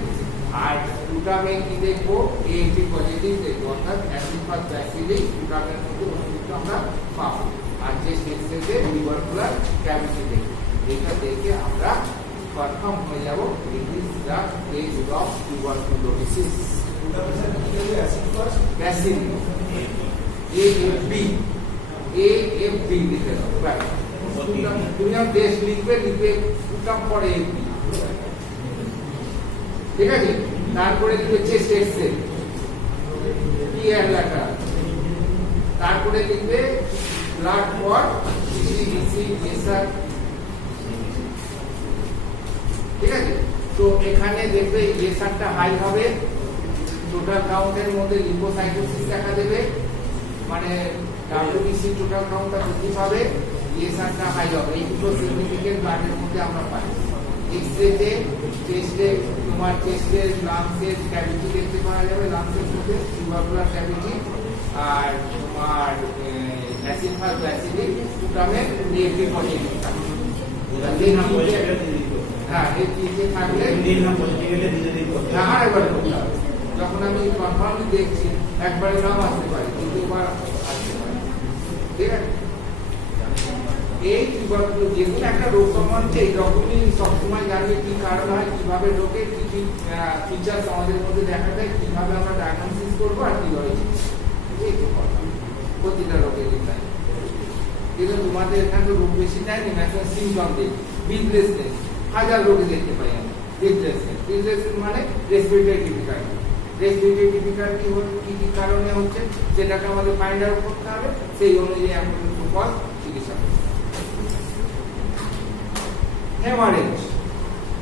আর স্পুটামে কি দেখবো? এএনটি পজিটিভ দেখবো, অর্থাৎ অ্যাসিড বা ব্যাসিলিক স্পুটামের মধ্যে ওষুধটা আমরা পাবো। আর যে এক্সরেতে টিউবারকুলার ক্যাভিটি দেখবো, এটা দেখে আমরা কনফার্ম হয়ে যাবো it is the case of tuberculosis. Bacilli AFB, AFB লিখে দাও, তুমি যখন দেশ লিখবে, লিখবে স্পুটাম পরে এএফবি, ঠিক আছে? তারপরে লিখবে চেস্ট এক্সরে, পিআর লেখা, তারপরে লিখবে ব্লাড ফর সিসি, এসআর, ঠিক আছে? তো এখানে দেখবে এসআরটা হাই হবে, টোটাল কাউন্টের মধ্যে লিউকোসাইটোসিস দেখা দেবে, মানে ডাব্লিউবিসি টোটাল কাউন্টটা বৃদ্ধি পাবে, এসআরটা হাই হবে। এই দুটো সিগনিফিকেন্ট ব্লাডের মধ্যে আমরা পাই। এক্সরেতে চেস্টে তোমার চেস্টের লাংসের ক্যাভিটি দেখতে পাওয়া যাবে, লাংসের মধ্যে টিউবারকুলার ক্যাভিটি, আর তোমার অ্যাসিড বা ব্যাসিলিক স্পুটামে এএফবি পজিটিভ থাকে। হ্যাঁ, এই তিনটে থাকলে আরেকবার করতে হবে। যখন আমি কনফার্মলি দেখছি একবারে নাও আসতে পারে, দ্বিতীয়বার আসতে পারে। ঠিক আছে, এই টিউবারগুলো যেগুলো একটা রোগ সম্বন্ধে এইরকমই সবসময় জানবে কি কারণ হয়, কিভাবে রোগের কি কি ফিচার্স আমাদের মধ্যে দেখা দেয়, কিভাবে আমরা ডায়াগনোসিস করবো আর কিভাবে এই তো কথা প্রতিটা রোগের দিকটাই। কিন্তু তোমাদের এখানে তো রোগ বেশি দেয়নি, ম্যাক্সিমাম সিমটম দেয়। ব্রিথলেসনেস হাজার রোগে দেখতে পাই আমরা। ব্রিথলেসনেস মানে রেসপিরেটরি ডিফিকাল্টি। রেসপিরেটরি ডিফিকাল্টি কি কি কারণে হচ্ছে সেটাকে আমাদের ফাইন্ড আউট করতে হবে, সেই অনুযায়ী আমরা প্রপার চিকিৎসা করব। হেমারেজ,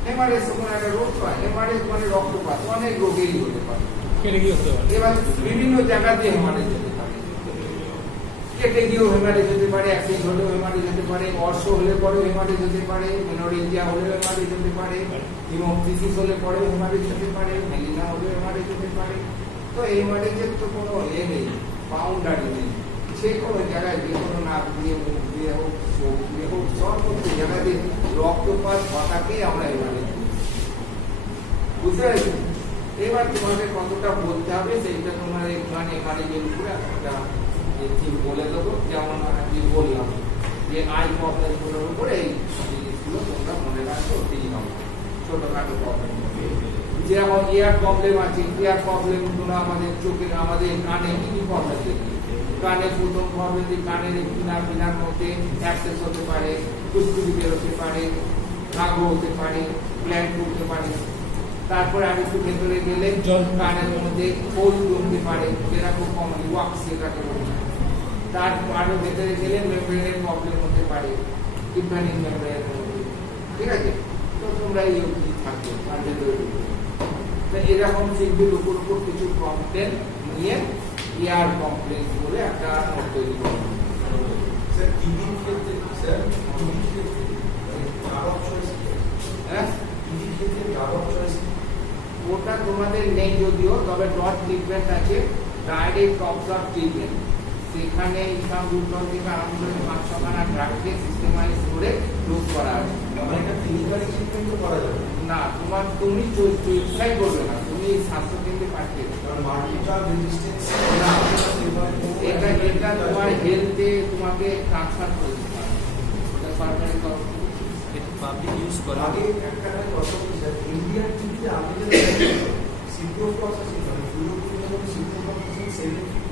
হেমারেজ কোনো একটা রোগ হয়, হেমারেজ মানে রক্তপাত, অনেক রোগেরই হতে পারে। কেটে গিয়ে হতে পারে। এবার বিভিন্ন জায়গাতে হেমারেজ হতে পারে, কেটে গিয়েও হেমারেজ হতে পারে, অ্যাক্সিডেন্ট হলেও হেমারেজ হতে পারে, অর্শ হলে পরেও হেমারেজ হতে পারে, মেনোরেঞ্জিয়া হলেও হেমারেজ হতে পারে, হিমোফিসিস হলে পরেও হেমারেজ হতে পারে, মেলিনা হলেও হেমারেজ হতে পারে। তো হেমারেজের তো কোনো নেই, বাউন্ডারি নেই। যে কোনো জায়গায়, যে কোনো নাক দিয়ে, মুখ দিয়ে হোক, চোখ দিয়ে হোক, সর্বোচ্চ জায়গাতে রক্তপাত ঘটাকেই আমরা হেমারেজ বলি। বুঝতে পেরেছি? এবার তোমাদের কতটা বলতে হবে সেইটা তোমার এখানে হেমারেজের উপরে একটা বলে দেবো। যেমন আমি বললাম যে আই প্রবলেমগুলোর উপরে এই জিনিসগুলো তোমরা মনে রাখো, ঠিক হবে ছোটখাটো প্রবলেম। যেমন ইয়ার প্রবলেম আছে, ইয়ার প্রবলেমগুলো আমাদের চোখের, আমাদের কানে কি কি প্রবলেম দেখি। কানে প্রথম প্রবলেম যে কানের বিনার মধ্যে অ্যাক্সেস হতে পারে, ফুসফুসি বেরোতে পারে, ঘাগো হতে পারে, প্ল্যান্ট করতে পারে। তারপরে আমি একটু ভেতরে গেলে কানের মধ্যে হোল জমতে পারে, যেটা খুব কমন ওয়াক্স যেটাকে বলি। তার আরো ভেতরে গেলে মেমব্রেনের প্রবলেম হতে পারে, টিম্পানিক মেমব্রেনের মধ্যে। ঠিক আছে, তো তোমরা এই অবধি থাকবে আর ভেতরে তো এরকম সিম্পল উপর কিছু কমপ্লেন নিয়ে ইয়ার কমপ্লেক্স বলে একটা নোট তৈরি করবো। স্যার টিভির ক্ষেত্রে, স্যার টিভির ক্ষেত্রে কারক চয়েস, হ্যাঁ টিভির ক্ষেত্রে কারক চয়েস ওটা তোমাদের নেই যদিও, তবে ডট ট্রিটমেন্ট আছে, ডাইরেক্ট অবজার্ভ ট্রিটমেন্ট। সেখানে ইসলাম দুর্গম থেকে আরম্ভ করে 500খানা ড্রাগকে সিস্টেমাইজ করে ডোজ করা আছে। আমার একটা ক্লিনিক্যাল ট্রিটমেন্ট তো করা যাবে না, তুমি চুইসাইড করবে না, তুমি স্বাস্থ্য কেন্দ্রে পাঠিয়ে দেবে। কারণ মাল্টিপ্লার রেজিস্ট্যান্স না, এটা যেটা তোমার হেলথে তোমাকে ট্রান্সফার করে দিতে হবে, ওটা সরকারি তরফ থেকে। পাবলিক ইউজ করা আগে একটা কথা বলি স্যার, ইন্ডিয়ান টিভিতে আমি যে সিম্পল প্রসেস মানে পুরোপুরি যখন সিম্পল প্রসেস 750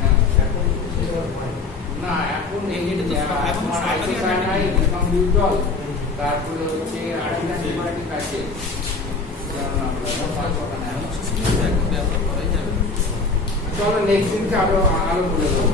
হ্যাঁ, এখন সেটা হয় না এখন এটা তো এখন তোমার সরকারি আইসোসায়ানাইড, কম্পিউটর, তারপরে হচ্ছে আরেকটা অ্যান্টিবায়োটিক আছে, ব্যবহার করাই যাবে। চলো নেক্সট দিনকে আরো বলে দেবো।